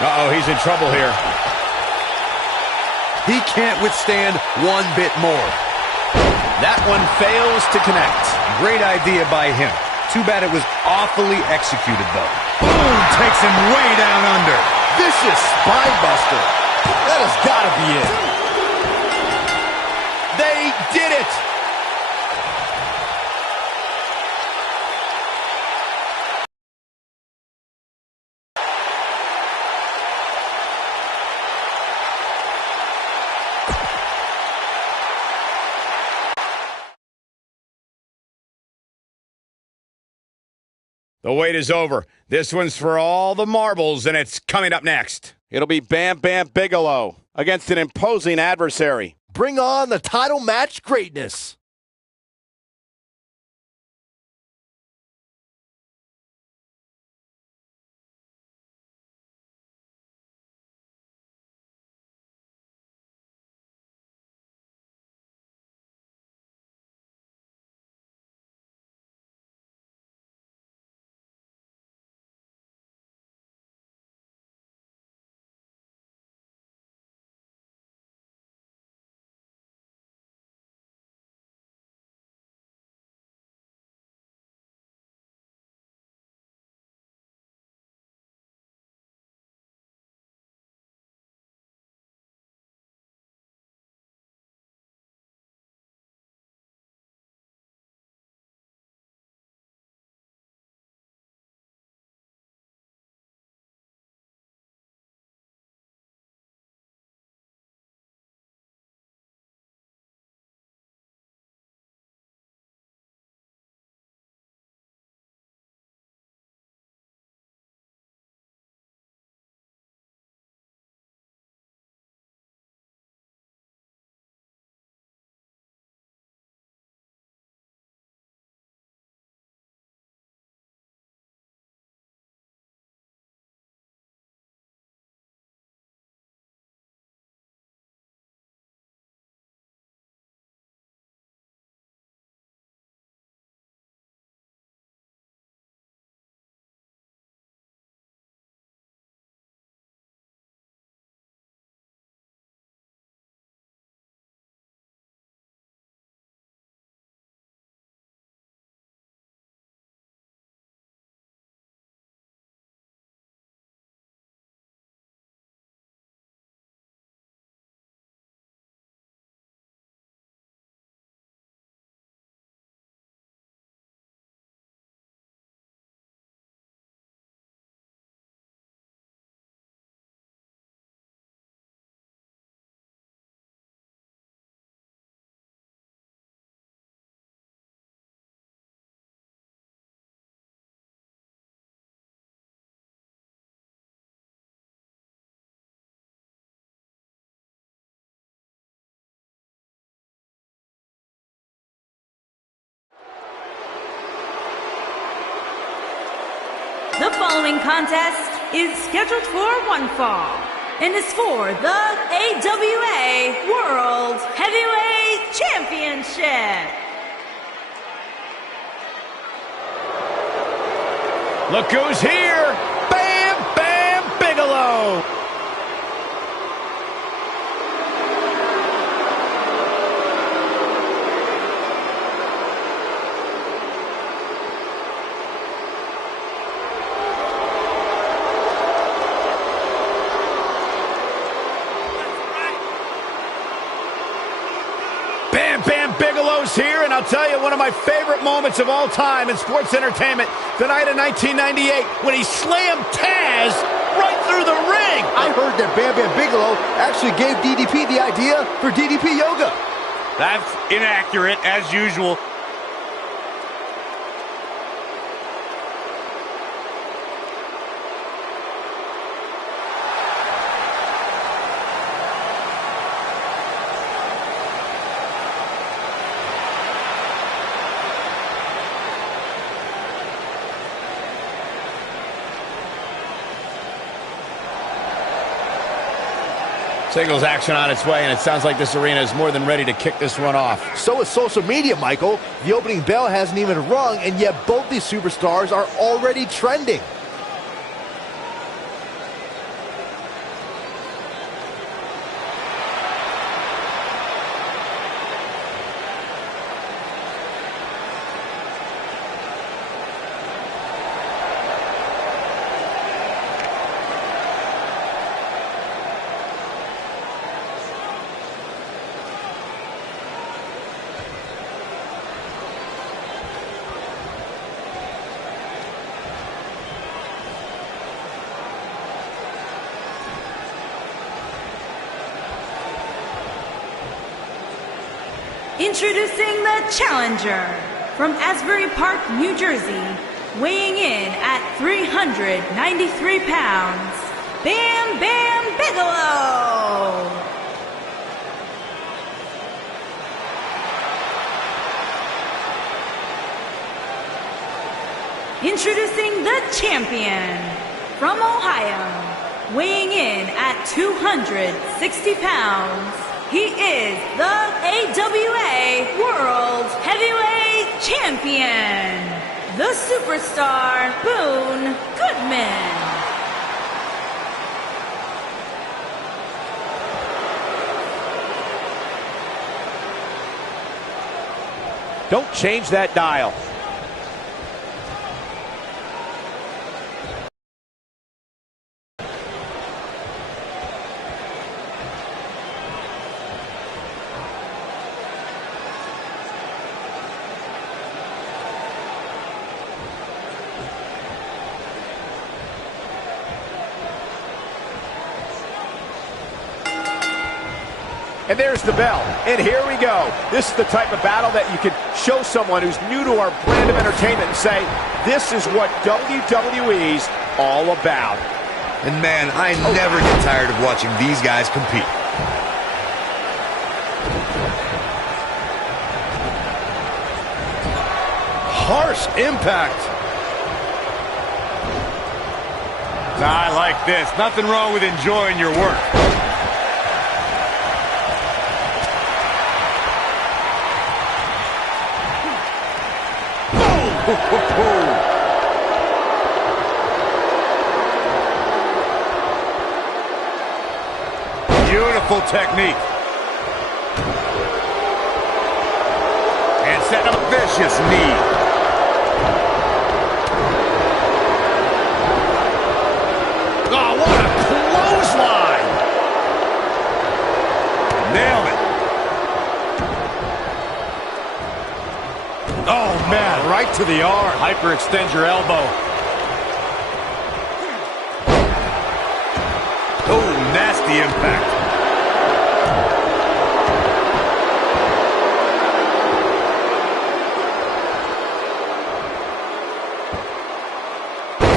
Uh-oh, he's in trouble here. He can't withstand one bit more. That one fails to connect. Great idea by him. Too bad it was awfully executed, though. Boom! Takes him way down under. Vicious spine buster. That has got to be it. They did it! The wait is over. This one's for all the marbles, and it's coming up next. It'll be Bam Bam Bigelow against an imposing adversary. Bring on the title match greatness. The following contest is scheduled for one fall and is for the AWA World Heavyweight Championship. Look who's here! Bam Bam Bigelow! Bam Bam Bigelow's here, and I'll tell you, one of my favorite moments of all time in sports entertainment, the night of 1998, when he slammed Taz right through the ring. I heard that Bam Bam Bigelow actually gave DDP the idea for DDP Yoga. That's inaccurate, as usual. Singles action on its way, and it sounds like this arena is more than ready to kick this one off. So is social media, Michael. The opening bell hasn't even rung, and yet both these superstars are already trending. Introducing the challenger from Asbury Park, New Jersey, weighing in at 393 pounds, Bam Bam Bigelow. Introducing the champion from Ohio, weighing in at 260 pounds, he is the AWA World Heavyweight Champion, the superstar Boone Goodman. Don't change that dial. And there's the bell, and here we go. This is the type of battle that you can show someone who's new to our brand of entertainment and say, this is what WWE's all about. And man, I never get tired of watching these guys compete. Harsh impact. I like this. Nothing wrong with enjoying your work. Beautiful technique. And setting up a vicious knee. Oh, what a clothesline. Nailed it. Oh, man, right to the arm. Hyperextend your elbow. Oh, nasty impact.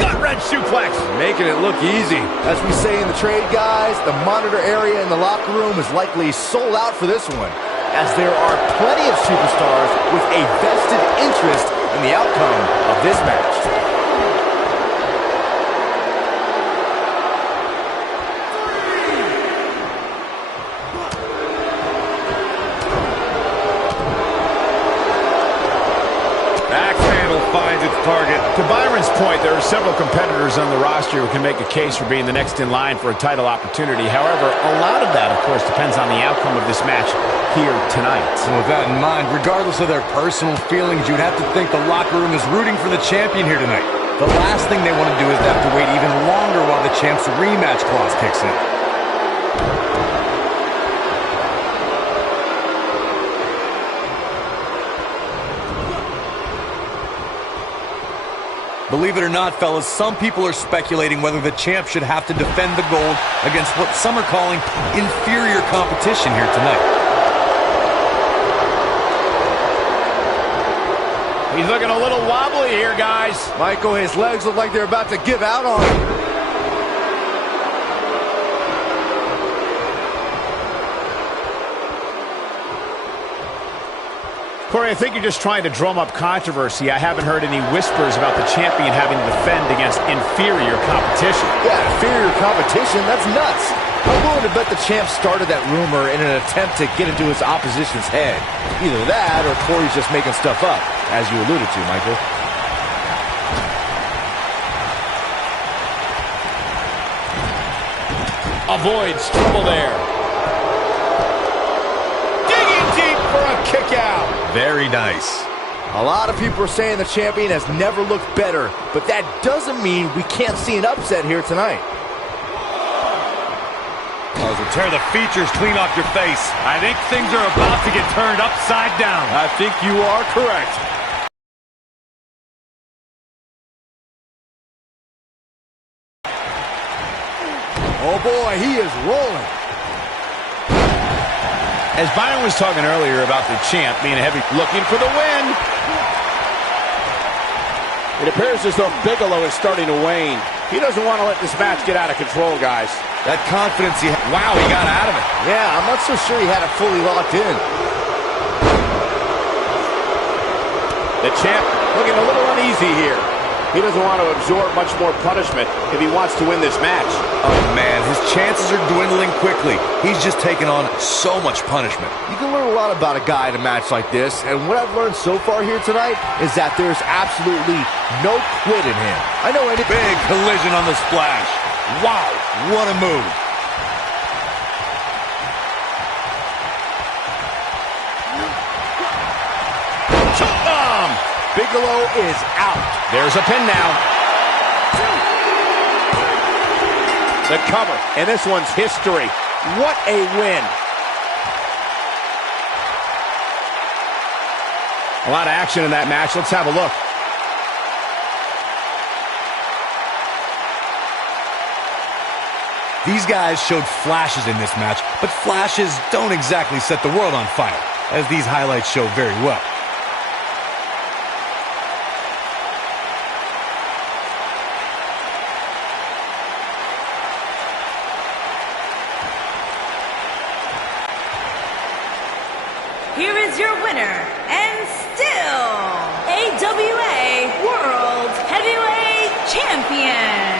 Gut-wrench suplex. Making it look easy. As we say in the trade, guys, the monitor area in the locker room is likely sold out for this one, as there are plenty of superstars with a vested interest in the outcome of this match. To Byron's point, there are several competitors on the roster who can make a case for being the next in line for a title opportunity. However, a lot of that, of course, depends on the outcome of this match here tonight. And with that in mind, regardless of their personal feelings, you'd have to think the locker room is rooting for the champion here tonight. The last thing they want to do is have to wait even longer while the champ's rematch clause kicks in. Believe it or not, fellas, some people are speculating whether the champ should have to defend the gold against what some are calling inferior competition here tonight. He's looking a little wobbly here, guys. Michael, his legs look like they're about to give out on him. Corey, I think you're just trying to drum up controversy. I haven't heard any whispers about the champion having to defend against inferior competition. Yeah, inferior competition? That's nuts. I'm willing to bet the champ started that rumor in an attempt to get into his opposition's head. Either that or Corey's just making stuff up, as you alluded to, Michael. Avoids trouble there. Digging deep for a kick out. Very nice. A lot of people are saying the champion has never looked better, but that doesn't mean we can't see an upset here tonight. Oh, to tear the features clean off your face. I think things are about to get turned upside down. I think you are correct. Oh boy, he is rolling. As Byron was talking earlier about the champ being a heavy, looking for the win. It appears as though Bigelow is starting to wane. He doesn't want to let this match get out of control, guys. That confidence, wow, he got out of it. Yeah, I'm not so sure he had it fully locked in. The champ looking a little uneasy here. He doesn't want to absorb much more punishment if he wants to win this match. Oh, man, his chances are dwindling quickly. He's just taken on so much punishment. You can learn a lot about a guy in a match like this, and what I've learned so far here tonight is that there's absolutely no quit in him. I know any big collision on the splash. Wow, what a move. Bigelow is out. There's a pin now. The cover, and this one's history. What a win. A lot of action in that match. Let's have a look. These guys showed flashes in this match, but flashes don't exactly set the world on fire, as these highlights show very well. Here is your winner, and still AWA World Heavyweight Champion,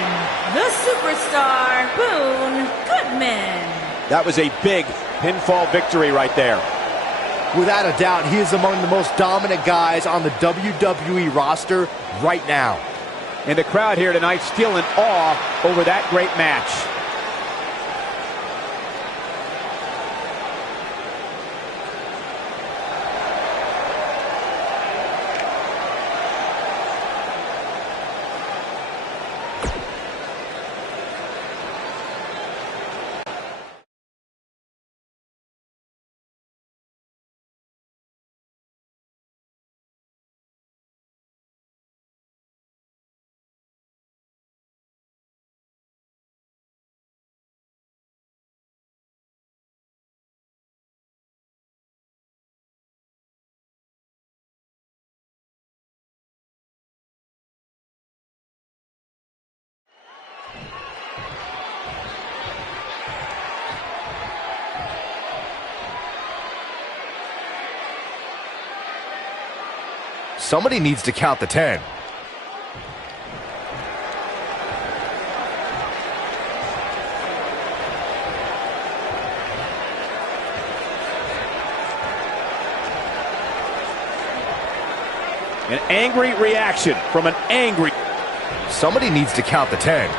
the superstar Boone Goodman. That was a big pinfall victory right there. Without a doubt, he is among the most dominant guys on the WWE roster right now. And the crowd here tonight still in awe over that great match. Somebody needs to count the 10. An angry reaction from an angry... Somebody needs to count the 10.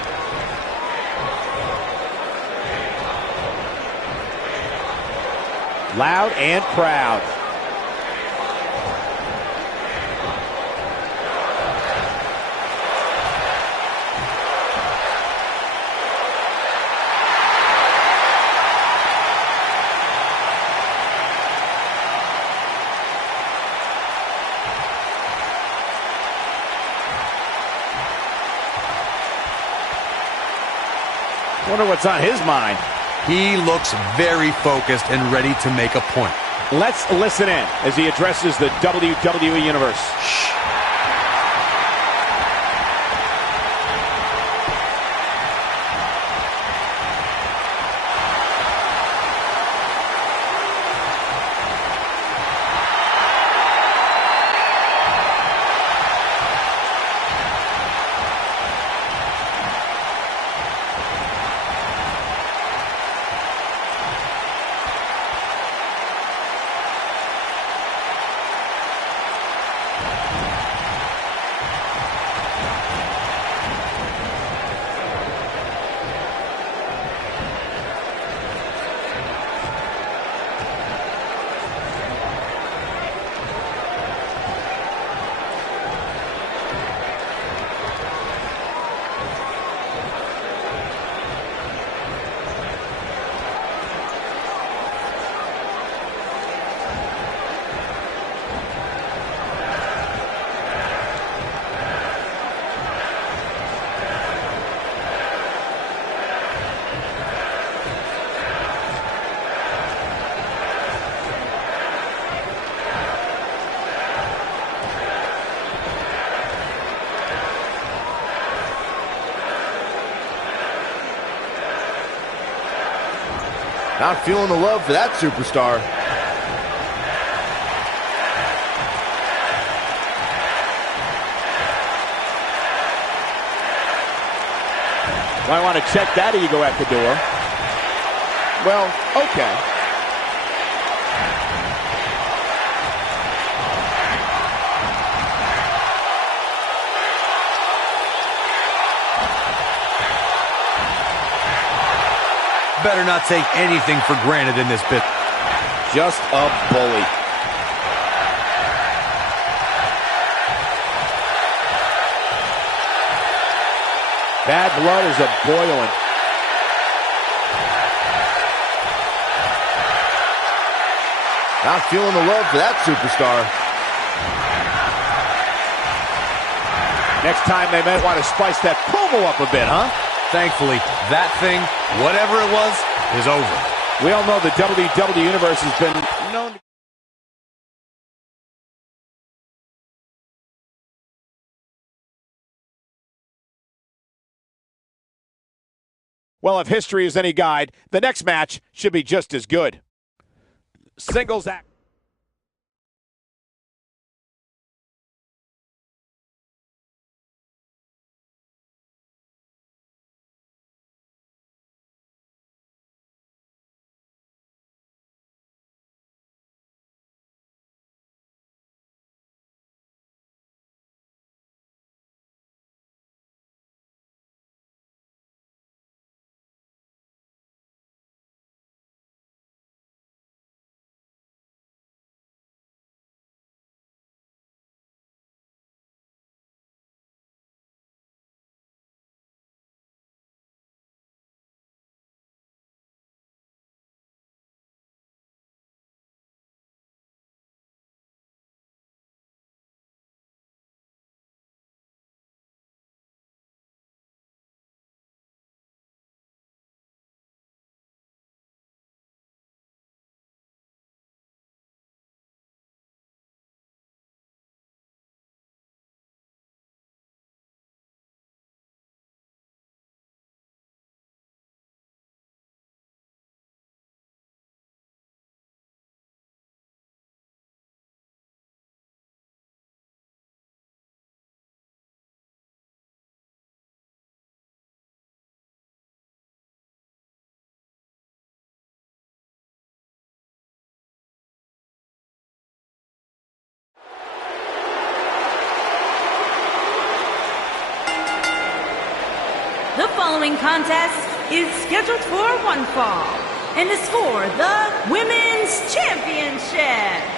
Loud and proud. Wonder what's on his mind. He looks very focused and ready to make a point. Let's listen in as he addresses the WWE Universe. Not feeling the love for that superstar. Might want to check that ego at the door. Well, okay. Better not take anything for granted in this bit. Just a bully. Bad blood is a-boiling. Not feeling the love for that superstar. Next time they might want to spice that promo up a bit, huh? Thankfully, that thing, whatever it was, is over. We all know the WWE Universe has been known to... Well, if history is any guide, the next match should be just as good. Singles act. The following contest is scheduled for one fall and is for the Women's Championship.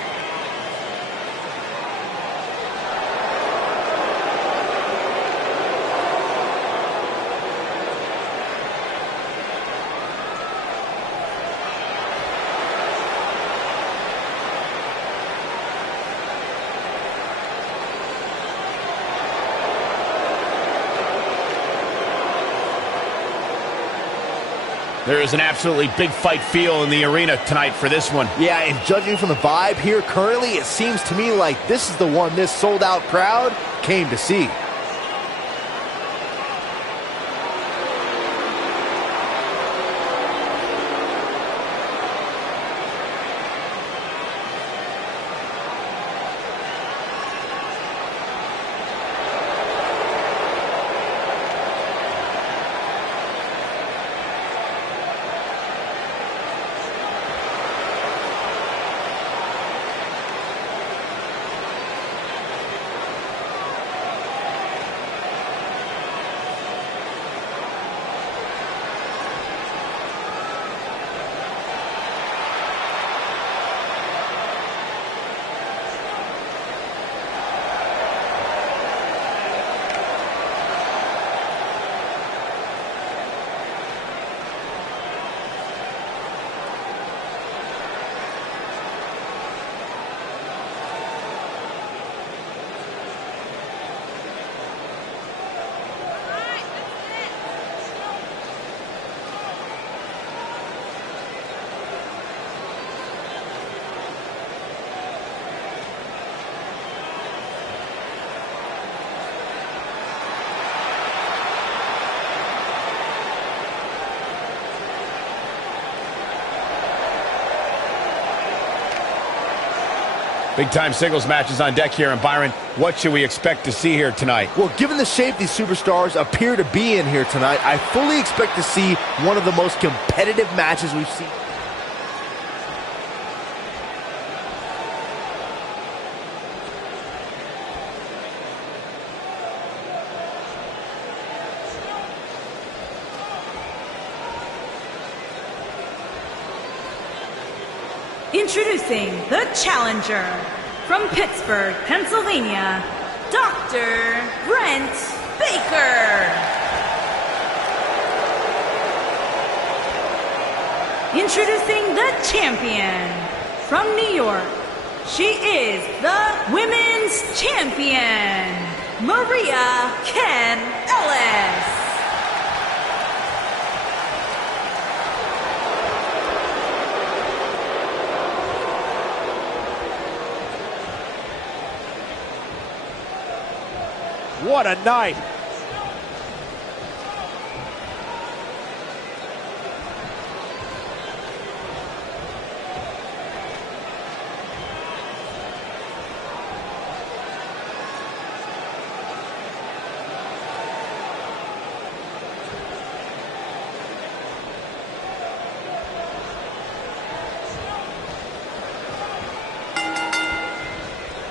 There is an absolutely big fight feel in the arena tonight for this one. Yeah, and judging from the vibe here currently, it seems to me like this is the one this sold-out crowd came to see. Big-time singles matches on deck here, and Byron, what should we expect to see here tonight? Well, given the shape these superstars appear to be in here tonight, I fully expect to see one of the most competitive matches we've seen. Introducing the challenger from Pittsburgh, Pennsylvania, Dr. Brent Baker. Introducing the champion from New York. She is the Women's Champion, Maria Ken Ellis. What a night!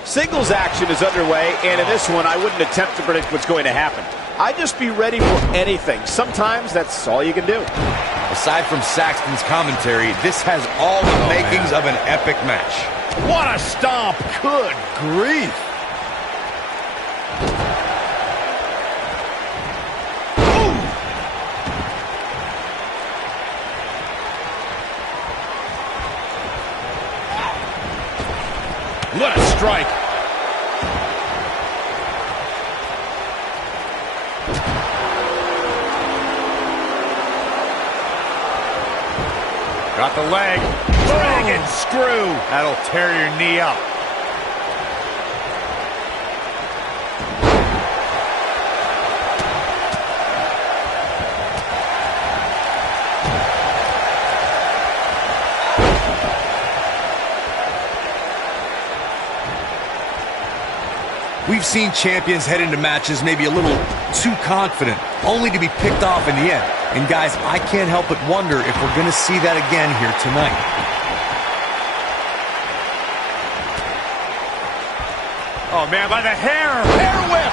Singles action is underway, and in this one, I wouldn't attempt to predict what's going to happen. I'd just be ready for anything. Sometimes that's all you can do. Aside from Saxton's commentary, this has all the makings of an epic match. What a stomp! Good grief! What a strike! Got the leg. Dragon screw! That'll tear your knee up. We've seen champions head into matches maybe a little too confident, only to be picked off in the end. And guys, I can't help but wonder if we're going to see that again here tonight. Oh, man, by the hair. Hair whip!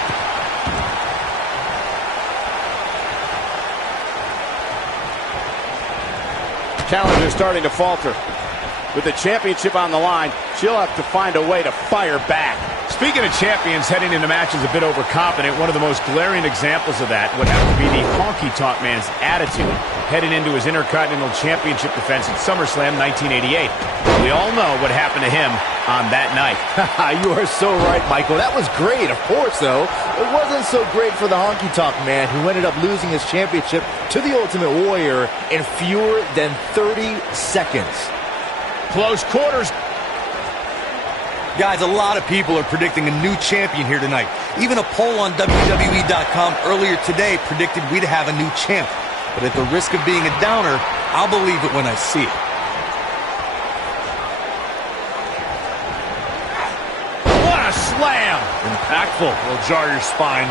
Challenger's starting to falter. With the championship on the line, she'll have to find a way to fire back. Speaking of champions heading into matches a bit overconfident, one of the most glaring examples of that would have to be the honky-tonk man's attitude heading into his Intercontinental Championship defense at SummerSlam 1988. We all know what happened to him on that night. You are so right, Michael. That was great, of course, though. It wasn't so great for the honky-tonk man, who ended up losing his championship to the Ultimate Warrior in fewer than 30 seconds. Close quarters. Guys, a lot of people are predicting a new champion here tonight. Even a poll on WWE.com earlier today predicted we'd have a new champ. But at the risk of being a downer, I'll believe it when I see it. What a slam! Impactful. Will jar your spine.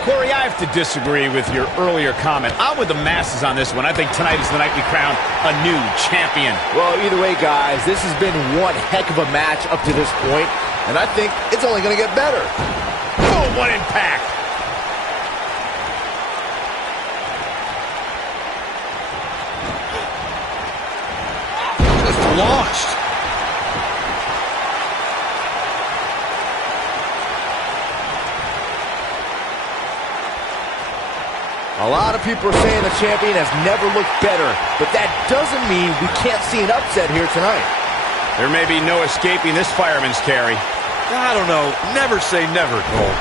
Corey, I have to disagree with your earlier comment. I'm with the masses on this one. I think tonight is the night we crown a new champion. Well, either way, guys, this has been one heck of a match up to this point, and I think it's only going to get better. Oh, what impact! Just launched. A lot of people are saying the champion has never looked better, but that doesn't mean we can't see an upset here tonight. There may be no escaping this fireman's carry. I don't know. Never say never, Cole.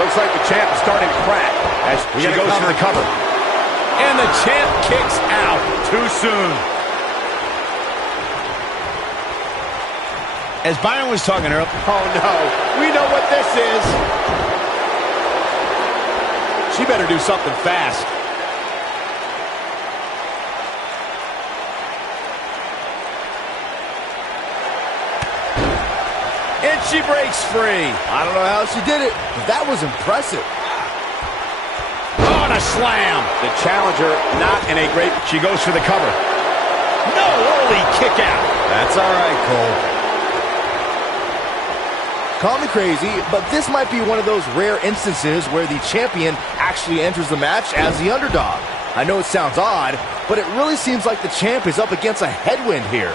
Looks like the champ is starting to crack as she goes for the cover. And the champ kicks out too soon. As Byron was talking earlier, Oh no, we know what this is. She better do something fast. and she breaks free. I don't know how she did it, but that was impressive. Oh, and a slam. The challenger not in a great... She goes for the cover. No, early kick out. That's all right, Cole. Call me crazy, but this might be one of those rare instances where the champion actually enters the match as the underdog. I know it sounds odd, but it really seems like the champ is up against a headwind here.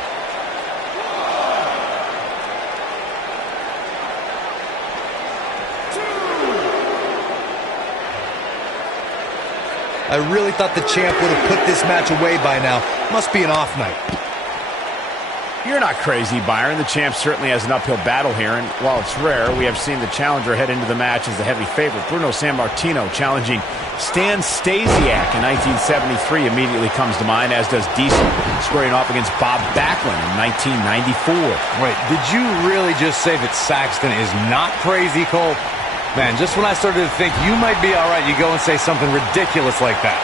I really thought the champ would have put this match away by now. Must be an off night. You're not crazy, Byron. The champ certainly has an uphill battle here, and while it's rare, we have seen the challenger head into the match as the heavy favorite. Bruno Sammartino challenging Stan Stasiak in 1973 immediately comes to mind, as does Diesel squaring off against Bob Backlund in 1994. Wait, did you really just say that Saxton is not crazy, Cole? Man, just when I started to think you might be all right, you go and say something ridiculous like that.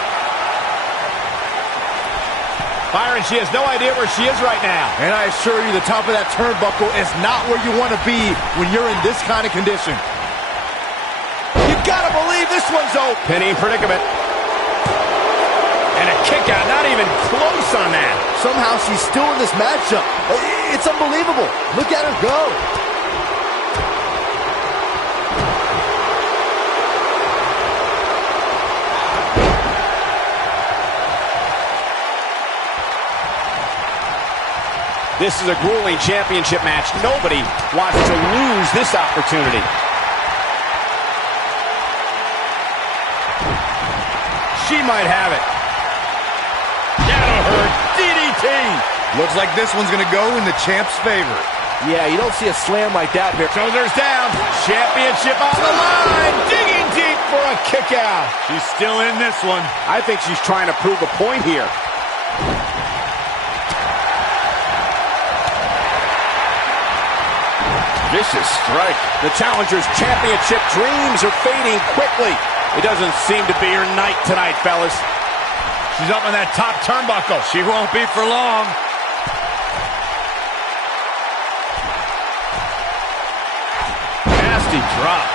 Byron, she has no idea where she is right now. And I assure you, the top of that turnbuckle is not where you want to be when you're in this kind of condition. You gotta believe this one's open. Penny predicament. And a kick out, not even close on that. Somehow she's still in this matchup. It's unbelievable. Look at her go. This is a grueling championship match. Nobody wants to lose this opportunity. She might have it. That'll hurt. DDT. Looks like this one's going to go in the champ's favor. Yeah, you don't see a slam like that here. Shoulders down. Championship on the line. Digging deep for a kick out. She's still in this one. I think she's trying to prove a point here. Vicious strike. The challenger's championship dreams are fading quickly. It doesn't seem to be her night tonight, fellas. She's up on that top turnbuckle. She won't be for long. Nasty drop.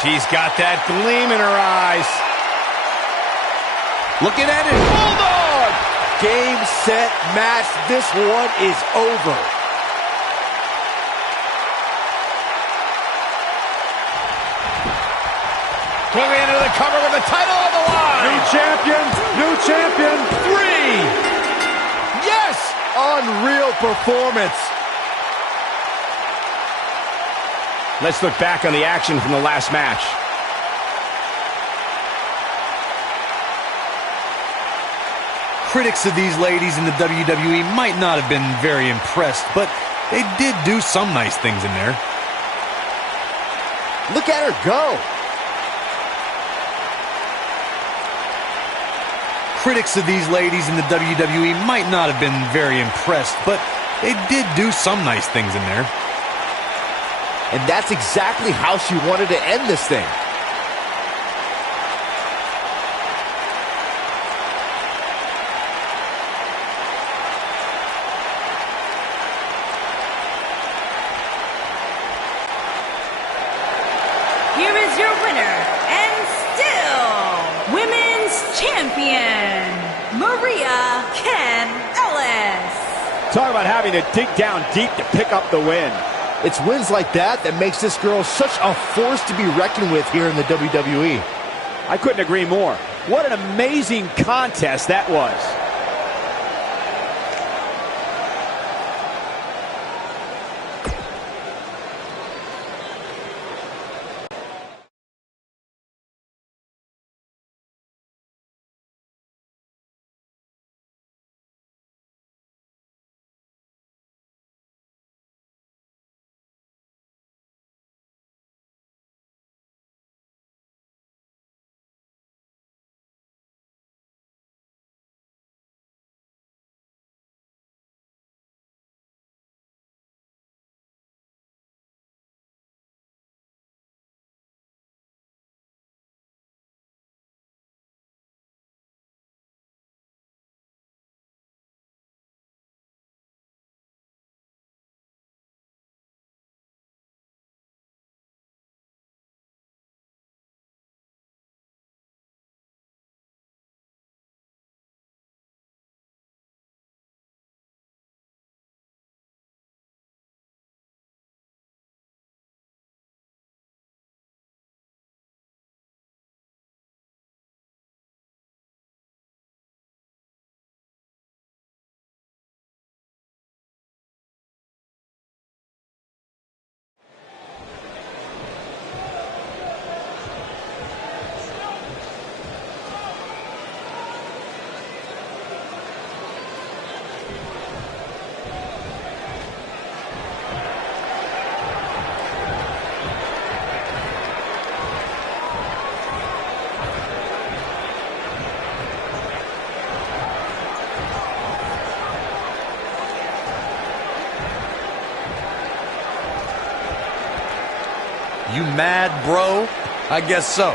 She's got that gleam in her eyes. Looking at it. Bulldog! Game, set, match. This one is over. Quickly into the cover with the title on the line. New champion, new champion. 3. Yes! Unreal performance. Let's look back on the action from the last match. Critics of these ladies in the WWE might not have been very impressed, but they did do some nice things in there. Look at her go. Critics of these ladies in the WWE might not have been very impressed, but they did do some nice things in there. And that's exactly how she wanted to end this thing. Here is your winner, and still Women's Champion, Maria Kanellis. Talk about having to dig down deep to pick up the win. It's wins like that that makes this girl such a force to be reckoned with here in the WWE. I couldn't agree more. What an amazing contest that was. You mad, bro? I guess so.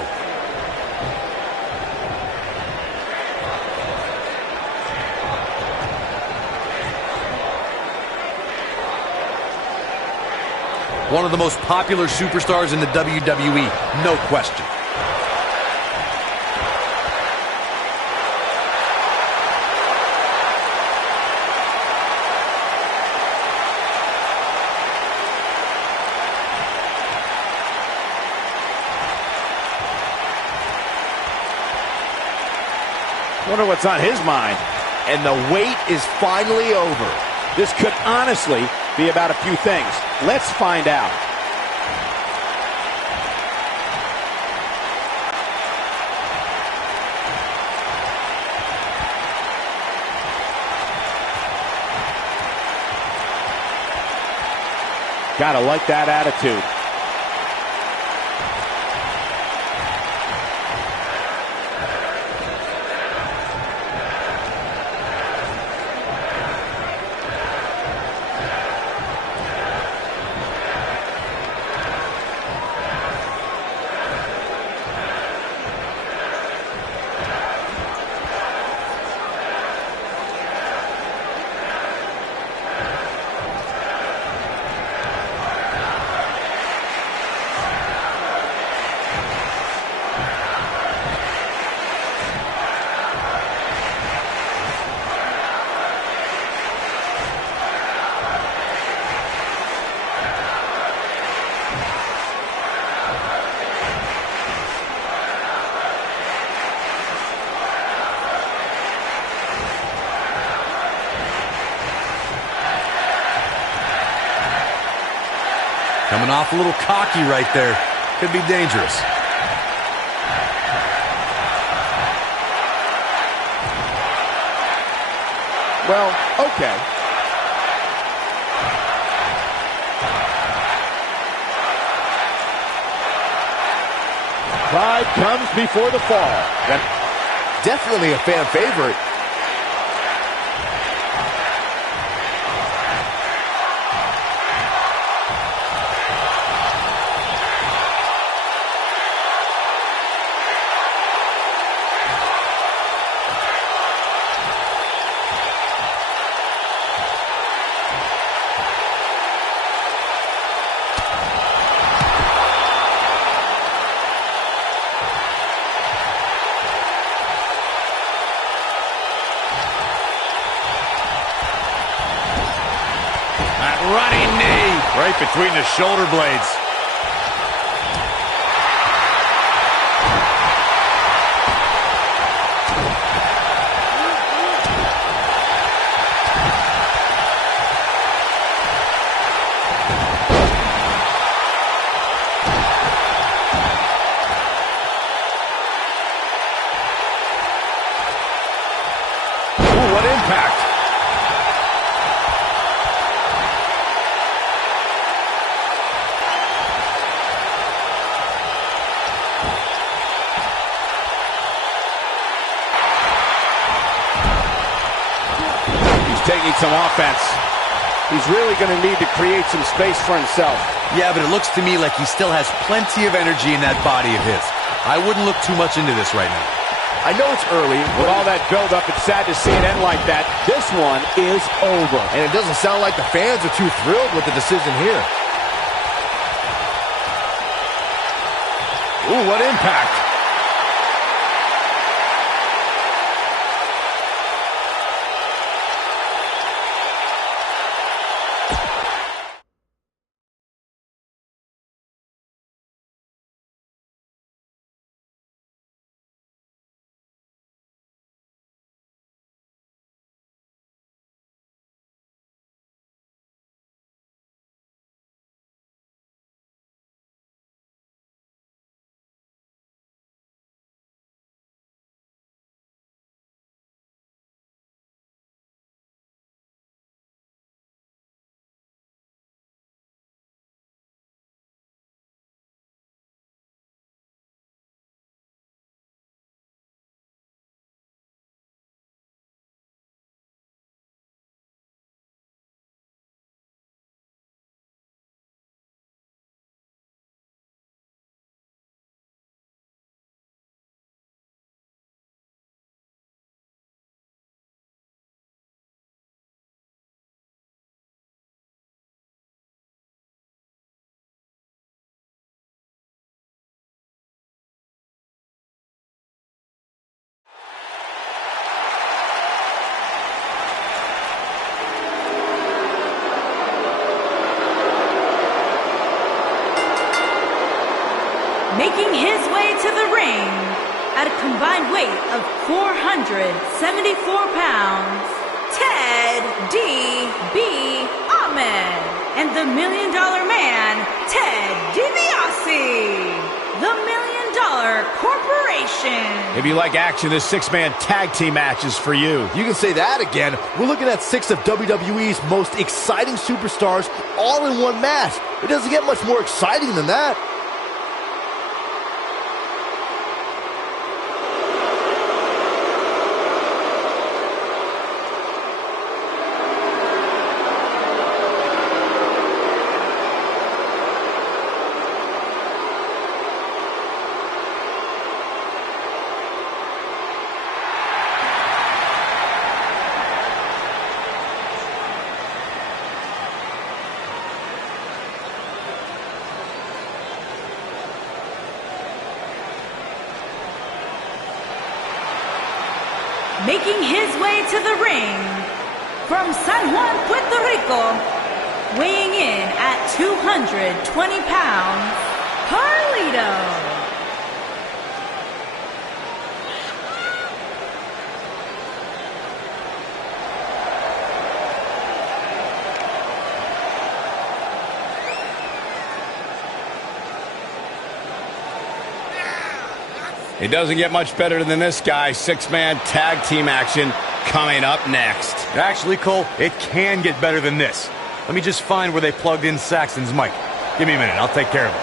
One of the most popular superstars in the WWE, no question. Wonder what's on his mind. And the wait is finally over. This could honestly be about a few things. Let's find out. Gotta like that attitude. Coming off a little cocky right there. Could be dangerous. Well, okay. Pride comes before the fall. Definitely a fan favorite. Running knee right between the shoulder blades. Ooh, what impact. Taking some offense. He's really going to need to create some space for himself. Yeah, but it looks to me like he still has plenty of energy in that body of his. I wouldn't look too much into this right now. I know it's early. With all that build-up, it's sad to see it end like that. This one is over. And it doesn't sound like the fans are too thrilled with the decision here. Ooh, what impact. Making his way to the ring at a combined weight of 474 pounds, Ted D.B. Ahmed, and the $1 Million Man, Ted DiBiase, the $1 Million Corporation. If you like action, this six-man tag team match is for you. You can say that again. We're looking at 6 of WWE's most exciting superstars all in one match. It doesn't get much more exciting than that. Making his way to the ring from San Juan, Puerto Rico, weighing in at 220 pounds, Carlito. It doesn't get much better than this, guy. Six-man tag team action coming up next. Actually, Cole, it can get better than this. Let me just find where they plugged in Saxton's mic. Give me a minute. I'll take care of it.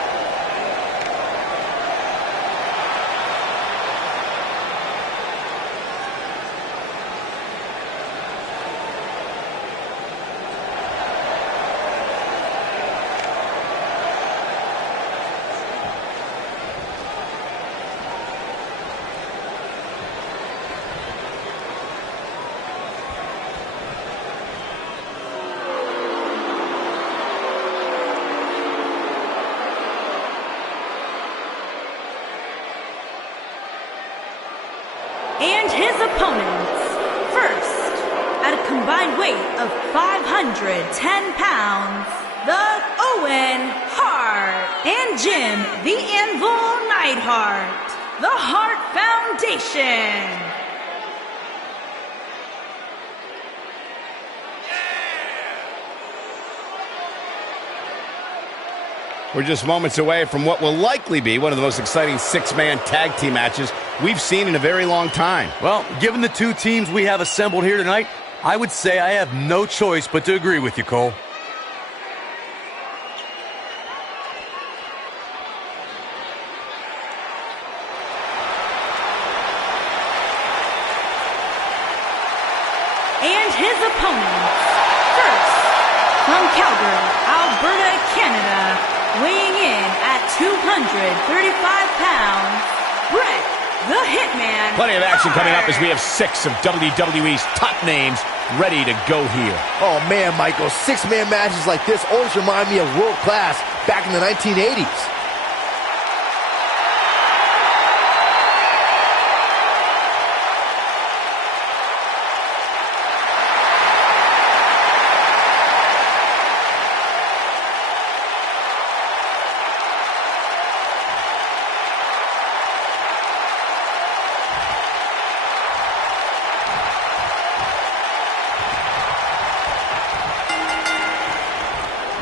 And his opponents, first, at a combined weight of 510 pounds, the Owen Hart and Jim the Anvil Neidhart, the Hart Foundation. We're just moments away from what will likely be one of the most exciting six-man tag team matches we've seen in a very long time. Well, given the two teams we have assembled here tonight, I would say I have no choice but to agree with you, Cole. And his opponents, first, from Calgary, Alberta, Canada, weighing in at 235 pounds, Bret the Hitman. Plenty of action coming up as we have 6 of WWE's top names ready to go here. Oh man, Michael, six-man matches like this always remind me of world class back in the 1980s.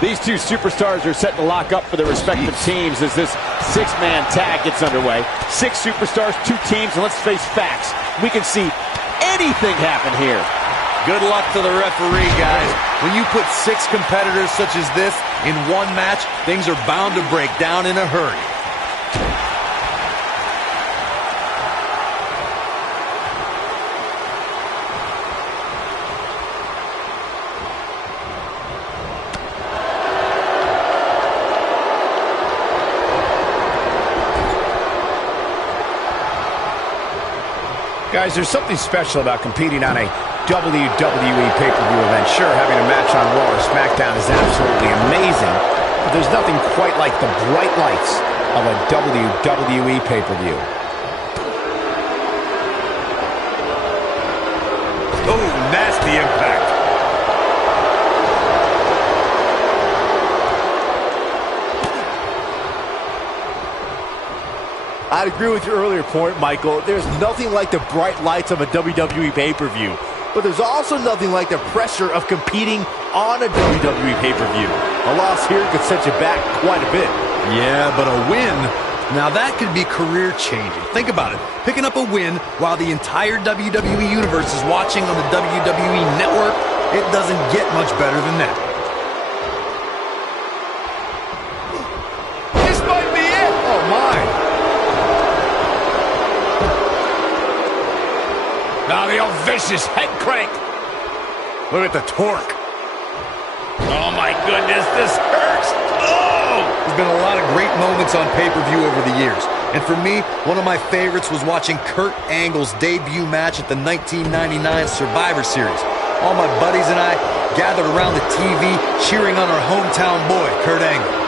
These two superstars are set to lock up for their respective teams as this six-man tag gets underway. 6 superstars, 2 teams, and let's face facts. We can see anything happen here. Good luck to the referee, guys. When you put 6 competitors such as this in one match, things are bound to break down in a hurry. Guys, there's something special about competing on a WWE pay-per-view event. Sure, having a match on Raw or SmackDown is absolutely amazing, but there's nothing quite like the bright lights of a WWE pay-per-view. Oh, nasty impact. I'd agree with your earlier point, Michael. There's nothing like the bright lights of a WWE pay-per-view. But there's also nothing like the pressure of competing on a WWE pay-per-view. A loss here could set you back quite a bit. Yeah, but a win, now that could be career-changing. Think about it. Picking up a win while the entire WWE Universe is watching on the WWE Network, it doesn't get much better than that. This might be it! Oh, my! Now the old vicious head crank. Look at the torque. Oh my goodness, this hurts. Oh! There's been a lot of great moments on pay-per-view over the years. And for me, one of my favorites was watching Kurt Angle's debut match at the 1999 Survivor Series. All my buddies and I gathered around the TV cheering on our hometown boy, Kurt Angle.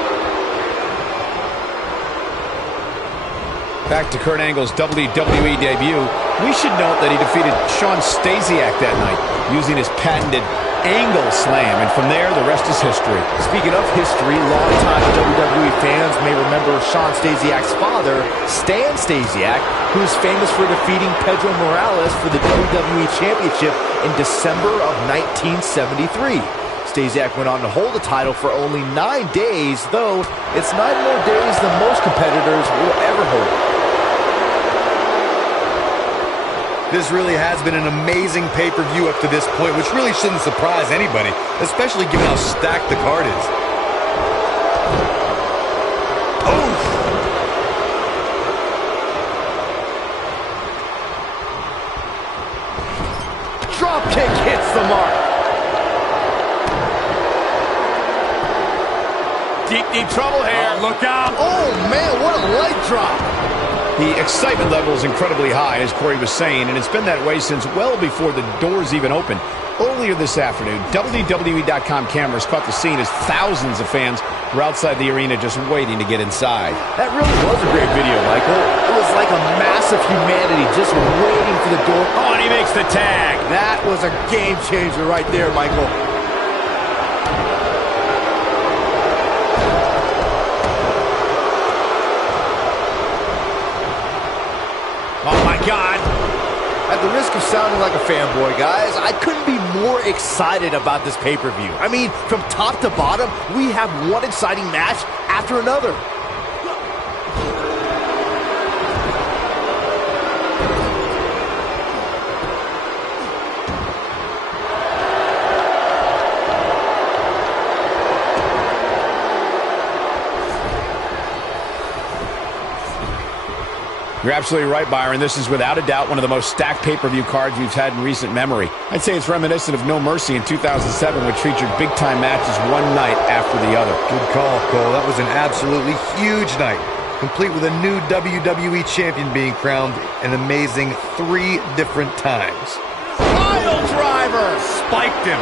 Back to Kurt Angle's WWE debut, we should note that he defeated Shawn Stasiak that night using his patented Angle Slam, and from there, the rest is history. Speaking of history, longtime WWE fans may remember Shawn Stasiak's father, Stan Stasiak, who is famous for defeating Pedro Morales for the WWE Championship in December of 1973. Stasiak went on to hold the title for only 9 days, though it's 9 more days than most competitors will ever hold. This really has been an amazing pay-per-view up to this point, which really shouldn't surprise anybody, especially given how stacked the card is. Drop kick hits the mark. Deep trouble here. Look out. Oh, man, what a leg drop. The excitement level is incredibly high, as Corey was saying, and it's been that way since well before the doors even opened. Earlier this afternoon, WWE.com cameras caught the scene as thousands of fans were outside the arena just waiting to get inside. That really was a great video, Michael. It was like a mass of humanity just waiting for the door. Oh, and he makes the tag. That was a game changer right there, Michael. Oh, my God. At the risk of sounding like a fanboy, guys, I couldn't be more excited about this pay-per-view. I mean, from top to bottom, we have one exciting match after another. You're absolutely right, Byron. This is without a doubt one of the most stacked pay-per-view cards we've had in recent memory. I'd say it's reminiscent of No Mercy in 2007, which featured big-time matches one night after the other. Good call, Cole. That was an absolutely huge night, complete with a new WWE champion being crowned an amazing 3 different times. Pile driver! Spiked him.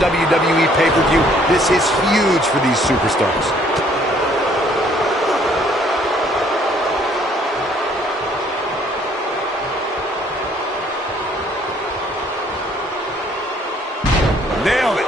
WWE pay-per-view, this is huge for these superstars. Nailed it.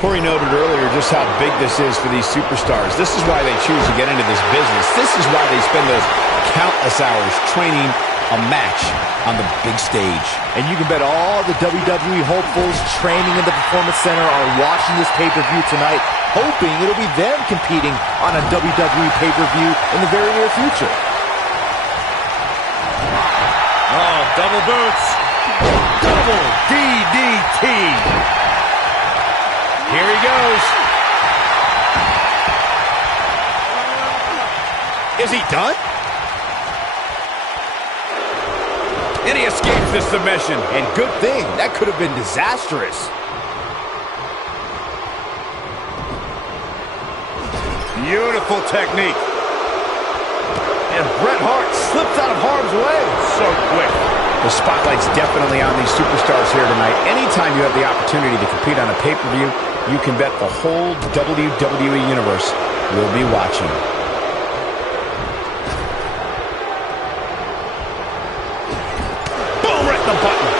Corey noted earlier just how big this is for these superstars. This is why they choose to get into this business. This is why they spend those countless hours training a match on the big stage. And you can bet all the WWE hopefuls training in the Performance Center are watching this pay-per-view tonight, hoping it'll be them competing on a WWE pay-per-view in the very near future. Oh, double boots. Double DDT. Here he goes. Is he done? And he escapes the submission. And good thing, that could have been disastrous. Beautiful technique. And Bret Hart slips out of harm's way. So quick. The spotlight's definitely on these superstars here tonight. Anytime you have the opportunity to compete on a pay-per-view, you can bet the whole WWE Universe will be watching. Boom, right in the button.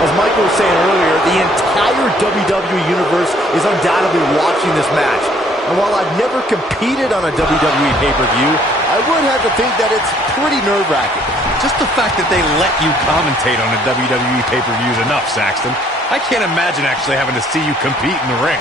As Michael was saying earlier, the entire WWE Universe is undoubtedly watching this match. And while I've never competed on a WWE pay-per-view, I would have to think that it's pretty nerve-wracking. Just the fact that they let you commentate on a WWE pay-per-view is enough, Saxton. I can't imagine actually having to see you compete in the ring.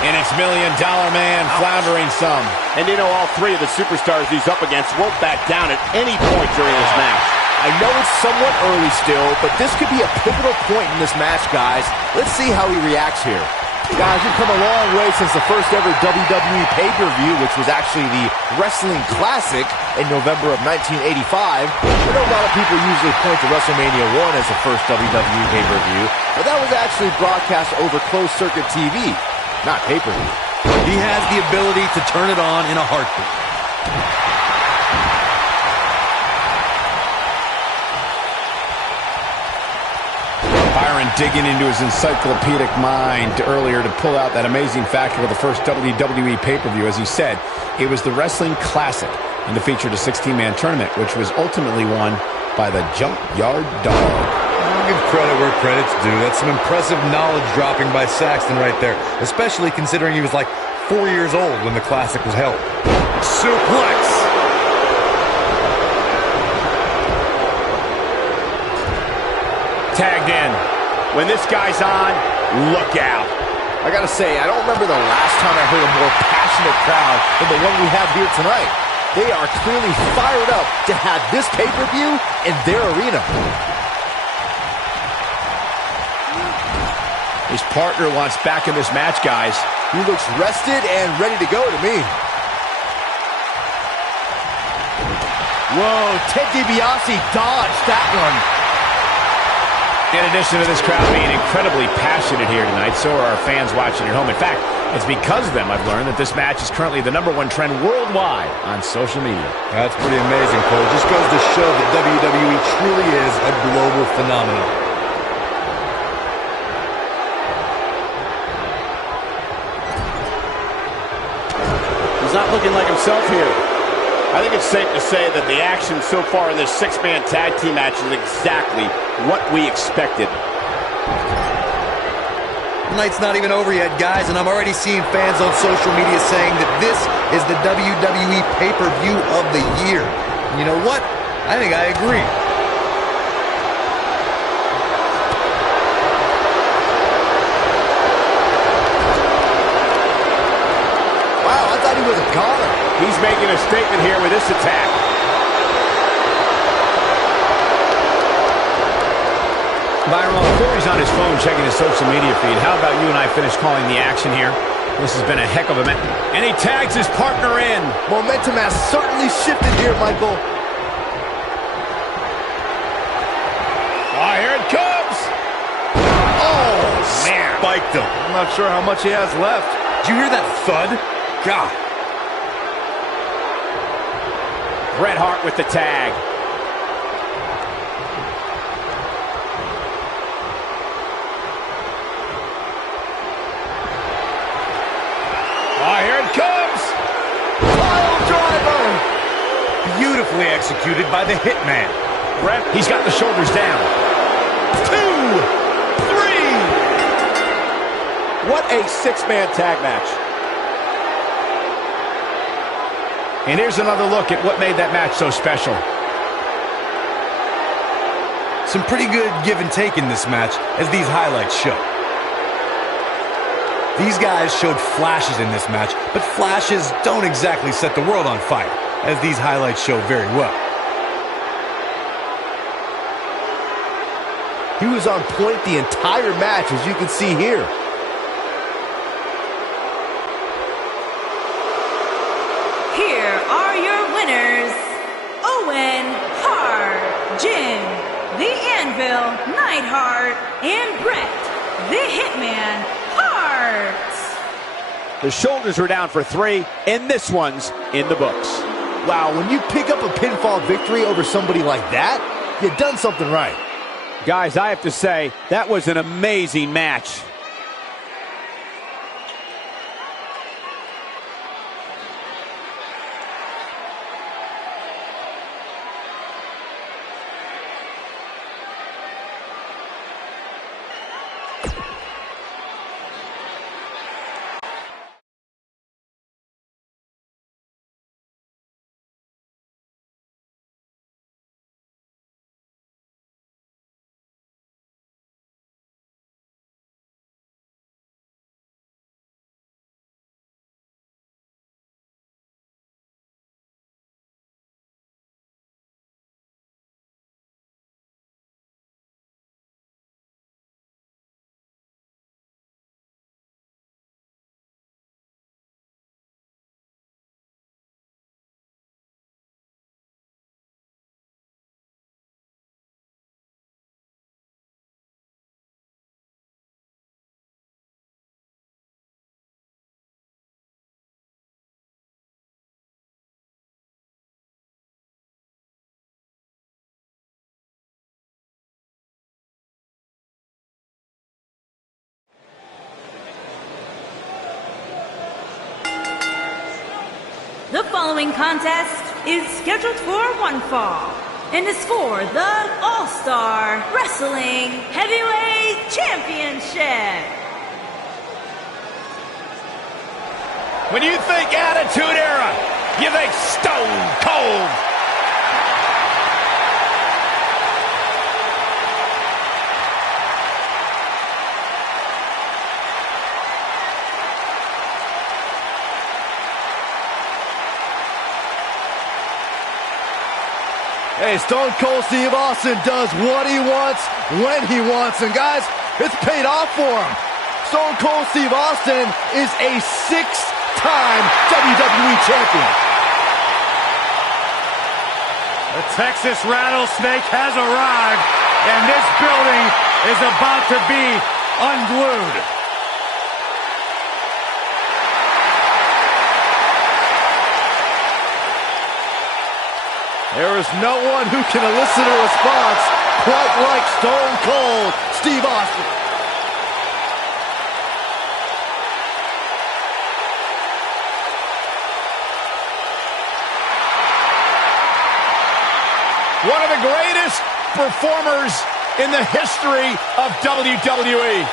And it's $1 Million Man floundering some. And you know all 3 of the superstars he's up against won't back down at any point during this match. I know it's somewhat early still, but this could be a pivotal point in this match, guys. Let's see how he reacts here. Guys, we've come a long way since the first ever WWE pay-per-view, which was actually the Wrestling Classic in November of 1985. I know a lot of people usually point to WrestleMania 1 as the first WWE pay-per-view, but that was actually broadcast over closed-circuit TV, not pay-per-view. He has the ability to turn it on in a heartbeat. Byron digging into his encyclopedic mind earlier to pull out that amazing fact of the first WWE pay-per-view. As he said, it was the Wrestling Classic, and it featured a 16-man tournament, which was ultimately won by the Junkyard Dog. I'll give credit where credit's due. That's some impressive knowledge dropping by Saxton right there, especially considering he was like 4 years old when the Classic was held. Suplex. Tagged in. When this guy's on, look out. I gotta say, I don't remember the last time I heard a more passionate crowd than the one we have here tonight. They are clearly fired up to have this pay-per-view in their arena. His partner wants back in this match, guys. He looks rested and ready to go to me. Whoa, Ted DiBiase dodged that one. In addition to this crowd being incredibly passionate here tonight, so are our fans watching at home. In fact, it's because of them I've learned that this match is currently the #1 trend worldwide on social media. That's pretty amazing, Cole. Just goes to show that WWE truly is a global phenomenon. He's not looking like himself here. I think it's safe to say that the action so far in this six-man tag team match is exactly what we expected. The night's not even over yet, guys, and I'm already seeing fans on social media saying that this is the WWE pay-per-view of the year. And you know what? I think I agree. Wow, I thought he was a goner. He's making a statement here with this attack. Byron, while Corey's on his phone checking his social media feed, how about you and I finish calling the action here? This has been a heck of a match. And he tags his partner in. Momentum has certainly shifted here, Michael. Oh, here it comes. Oh, man. Spiked him. I'm not sure how much he has left. Did you hear that thud? God. Bret Hart with the tag. Oh, here it comes. Pile driver. Beautifully executed by the Hitman. Bret, he's got the shoulders down. 2, 3. What a six-man tag match. And here's another look at what made that match so special. Some pretty good give and take in this match, as these highlights show. These guys showed flashes in this match, but flashes don't exactly set the world on fire, as these highlights show very well. He was on point the entire match, as you can see here. Here are your winners, Owen Hart, Jim, the Anvil, Neidhart, and Bret, the Hitman, Hart. The shoulders were down for 3, and this one's in the books. Wow, when you pick up a pinfall victory over somebody like that, you've done something right. Guys, I have to say, that was an amazing match. The following contest is scheduled for one fall and is for the All-Star Wrestling Heavyweight Championship. When you think Attitude Era, you think Stone Cold. Hey, Stone Cold Steve Austin does what he wants, when he wants, and guys, it's paid off for him. Stone Cold Steve Austin is a six-time WWE champion. The Texas Rattlesnake has arrived, and this building is about to be unglued. There is no one who can elicit a response quite like Stone Cold Steve Austin. One of the greatest performers in the history of WWE.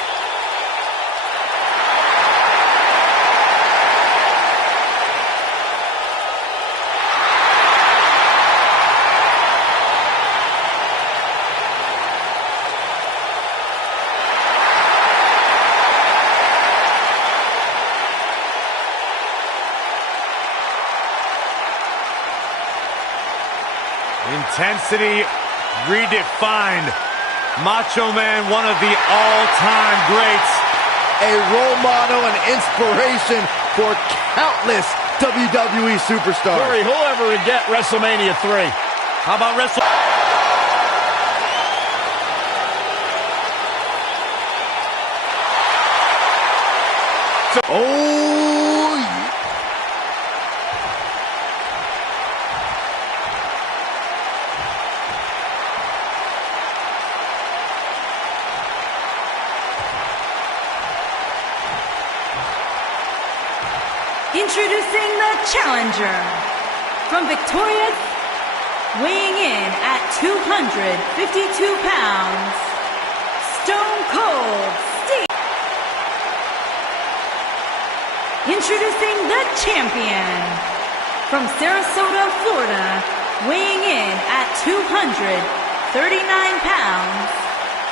Intensity redefined. Macho Man, one of the all-time greats. A role model and inspiration for countless WWE superstars. Corey, who'll ever get WrestleMania 3? How about Oh, yeah. Introducing the challenger from Victoria, weighing in at 252 pounds, Stone Cold Steve. Introducing the champion from Sarasota, Florida, weighing in at 239 pounds.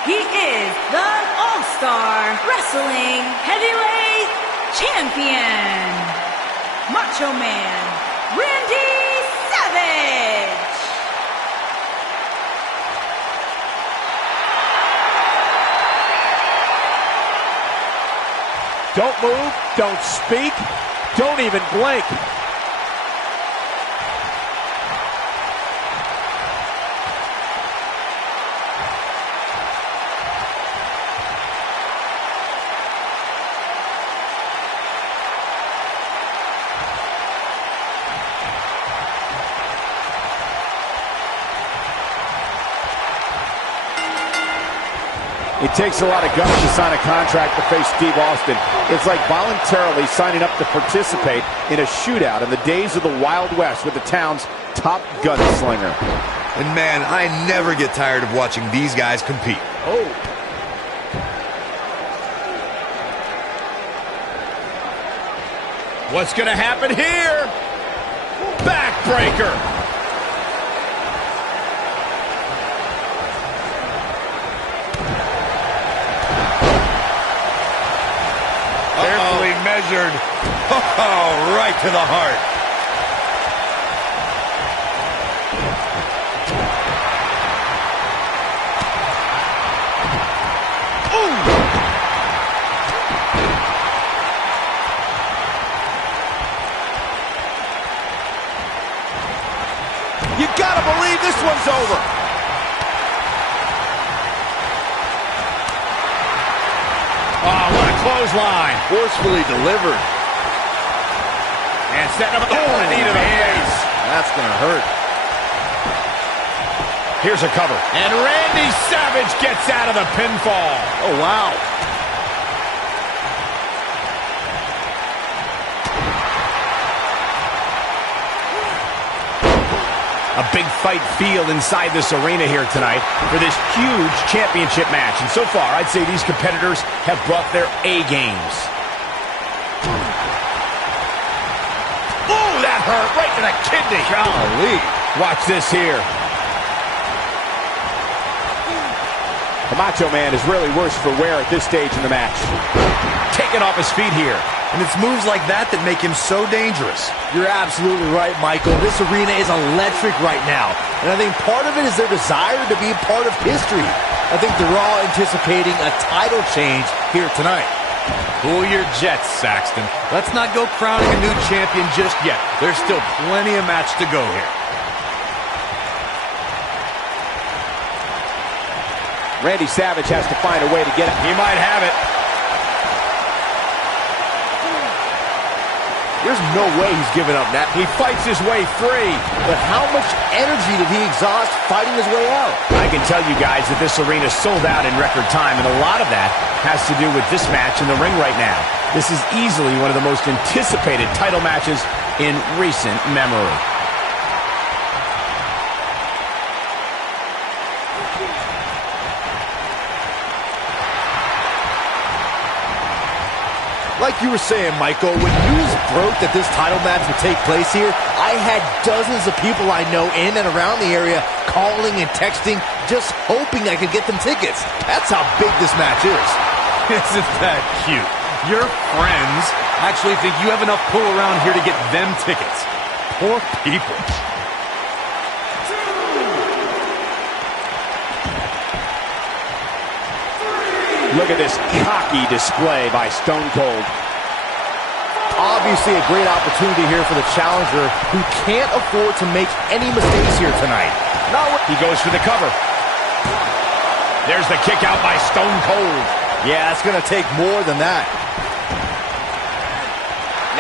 He is the All-Star Wrestling Heavyweight Champion, Macho Man, Randy Savage. Don't move, don't speak, don't even blink. It takes a lot of guts to sign a contract to face Steve Austin. It's like voluntarily signing up to participate in a shootout in the days of the Wild West with the town's top gunslinger. And man, I never get tired of watching these guys compete. Oh. What's going to happen here? Backbreaker. Carefully measured. Oh, right to the heart. You gotta believe this one's over. Oh, what a clothesline. Forcefully delivered. And setting up a knee to the face. That's going to hurt. Here's a cover. And Randy Savage gets out of the pinfall. Oh, wow. A big fight feel inside this arena here tonight for this huge championship match. And so far, I'd say these competitors have brought their A games. Ooh, that hurt right to the kidney. Golly. Watch this here. The Macho Man is really worse for wear at this stage in the match. Taken off his feet here. And it's moves like that that make him so dangerous. You're absolutely right, Michael. This arena is electric right now. And I think part of it is their desire to be part of history. I think they're all anticipating a title change here tonight. Cool your jets, Saxton. Let's not go crowning a new champion just yet. There's still plenty of match to go here. Randy Savage has to find a way to get it. He might have it. There's no way he's giving up now. He fights his way free. But how much energy did he exhaust fighting his way out? I can tell you guys that this arena sold out in record time, and a lot of that has to do with this match in the ring right now. This is easily one of the most anticipated title matches in recent memory. Like you were saying, Michael, when news broke that this title match would take place here, I had dozens of people I know in and around the area calling and texting, just hoping I could get them tickets. That's how big this match is. Isn't that cute? Your friends actually think you have enough pull around here to get them tickets. Poor people. Look at this cocky display by Stone Cold. Obviously a great opportunity here for the challenger who can't afford to make any mistakes here tonight. He goes for the cover. There's the kick out by Stone Cold. Yeah, it's going to take more than that.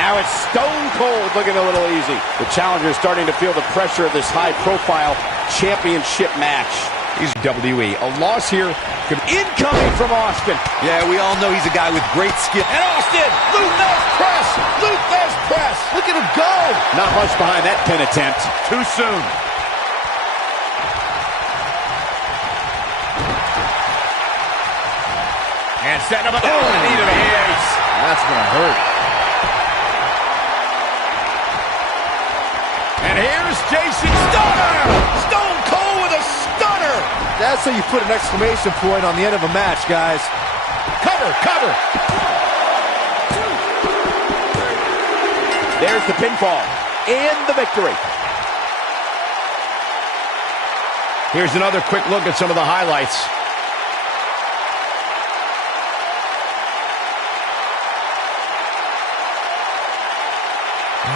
Now it's Stone Cold looking a little easy. The challenger is starting to feel the pressure of this high-profile championship match. He's WWE. A loss here could incoming from Austin. Yeah, we all know he's a guy with great skill. And Austin, Luthez press, Luthez press. Look at him go. Not much behind that pin attempt. Too soon. And setting up a knee to the face. That's going to hurt. And here's Jason Stunner. Stone Cold with a stunner. That's how you put an exclamation point on the end of a match, guys. Cover, cover. There's the pinfall and the victory. Here's another quick look at some of the highlights.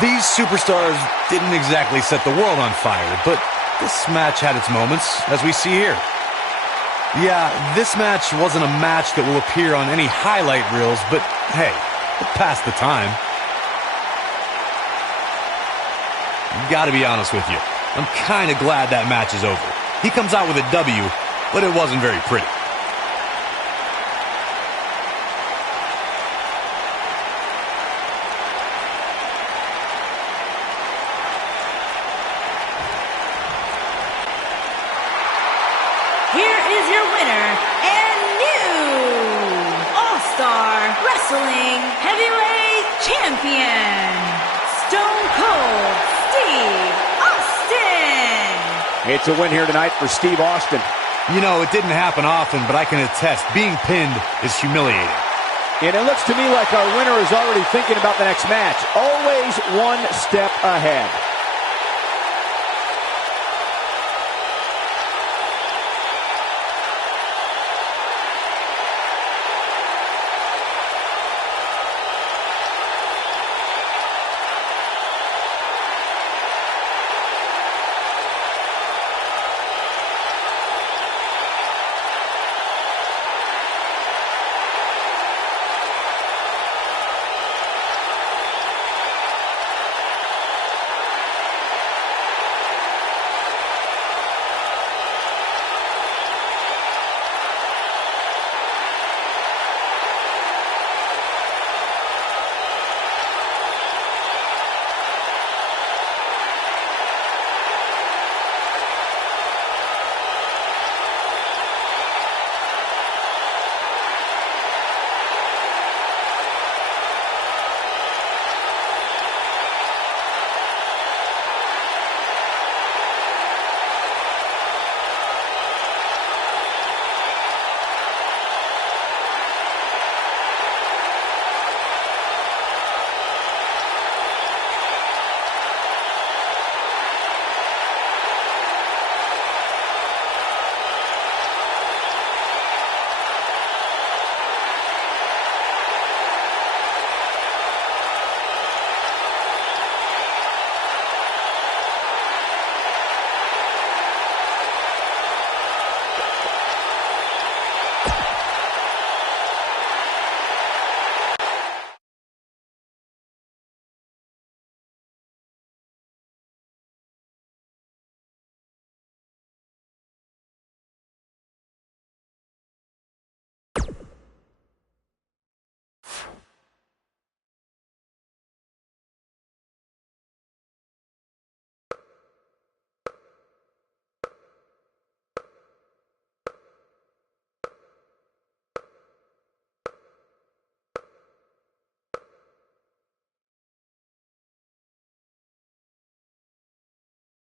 These superstars didn't exactly set the world on fire, but this match had its moments, as we see here. Yeah, this match wasn't a match that will appear on any highlight reels, but hey, it passed the time. Gotta be honest with you, I'm kind of glad that match is over. He comes out with a W, but it wasn't very pretty. Here is your winner and new All-Star Wrestling Heavyweight Champion, Stone Cold Steve Austin. It's a win here tonight for Steve Austin. You know, it didn't happen often, but I can attest, being pinned is humiliating. And it looks to me like our winner is already thinking about the next match. Always one step ahead.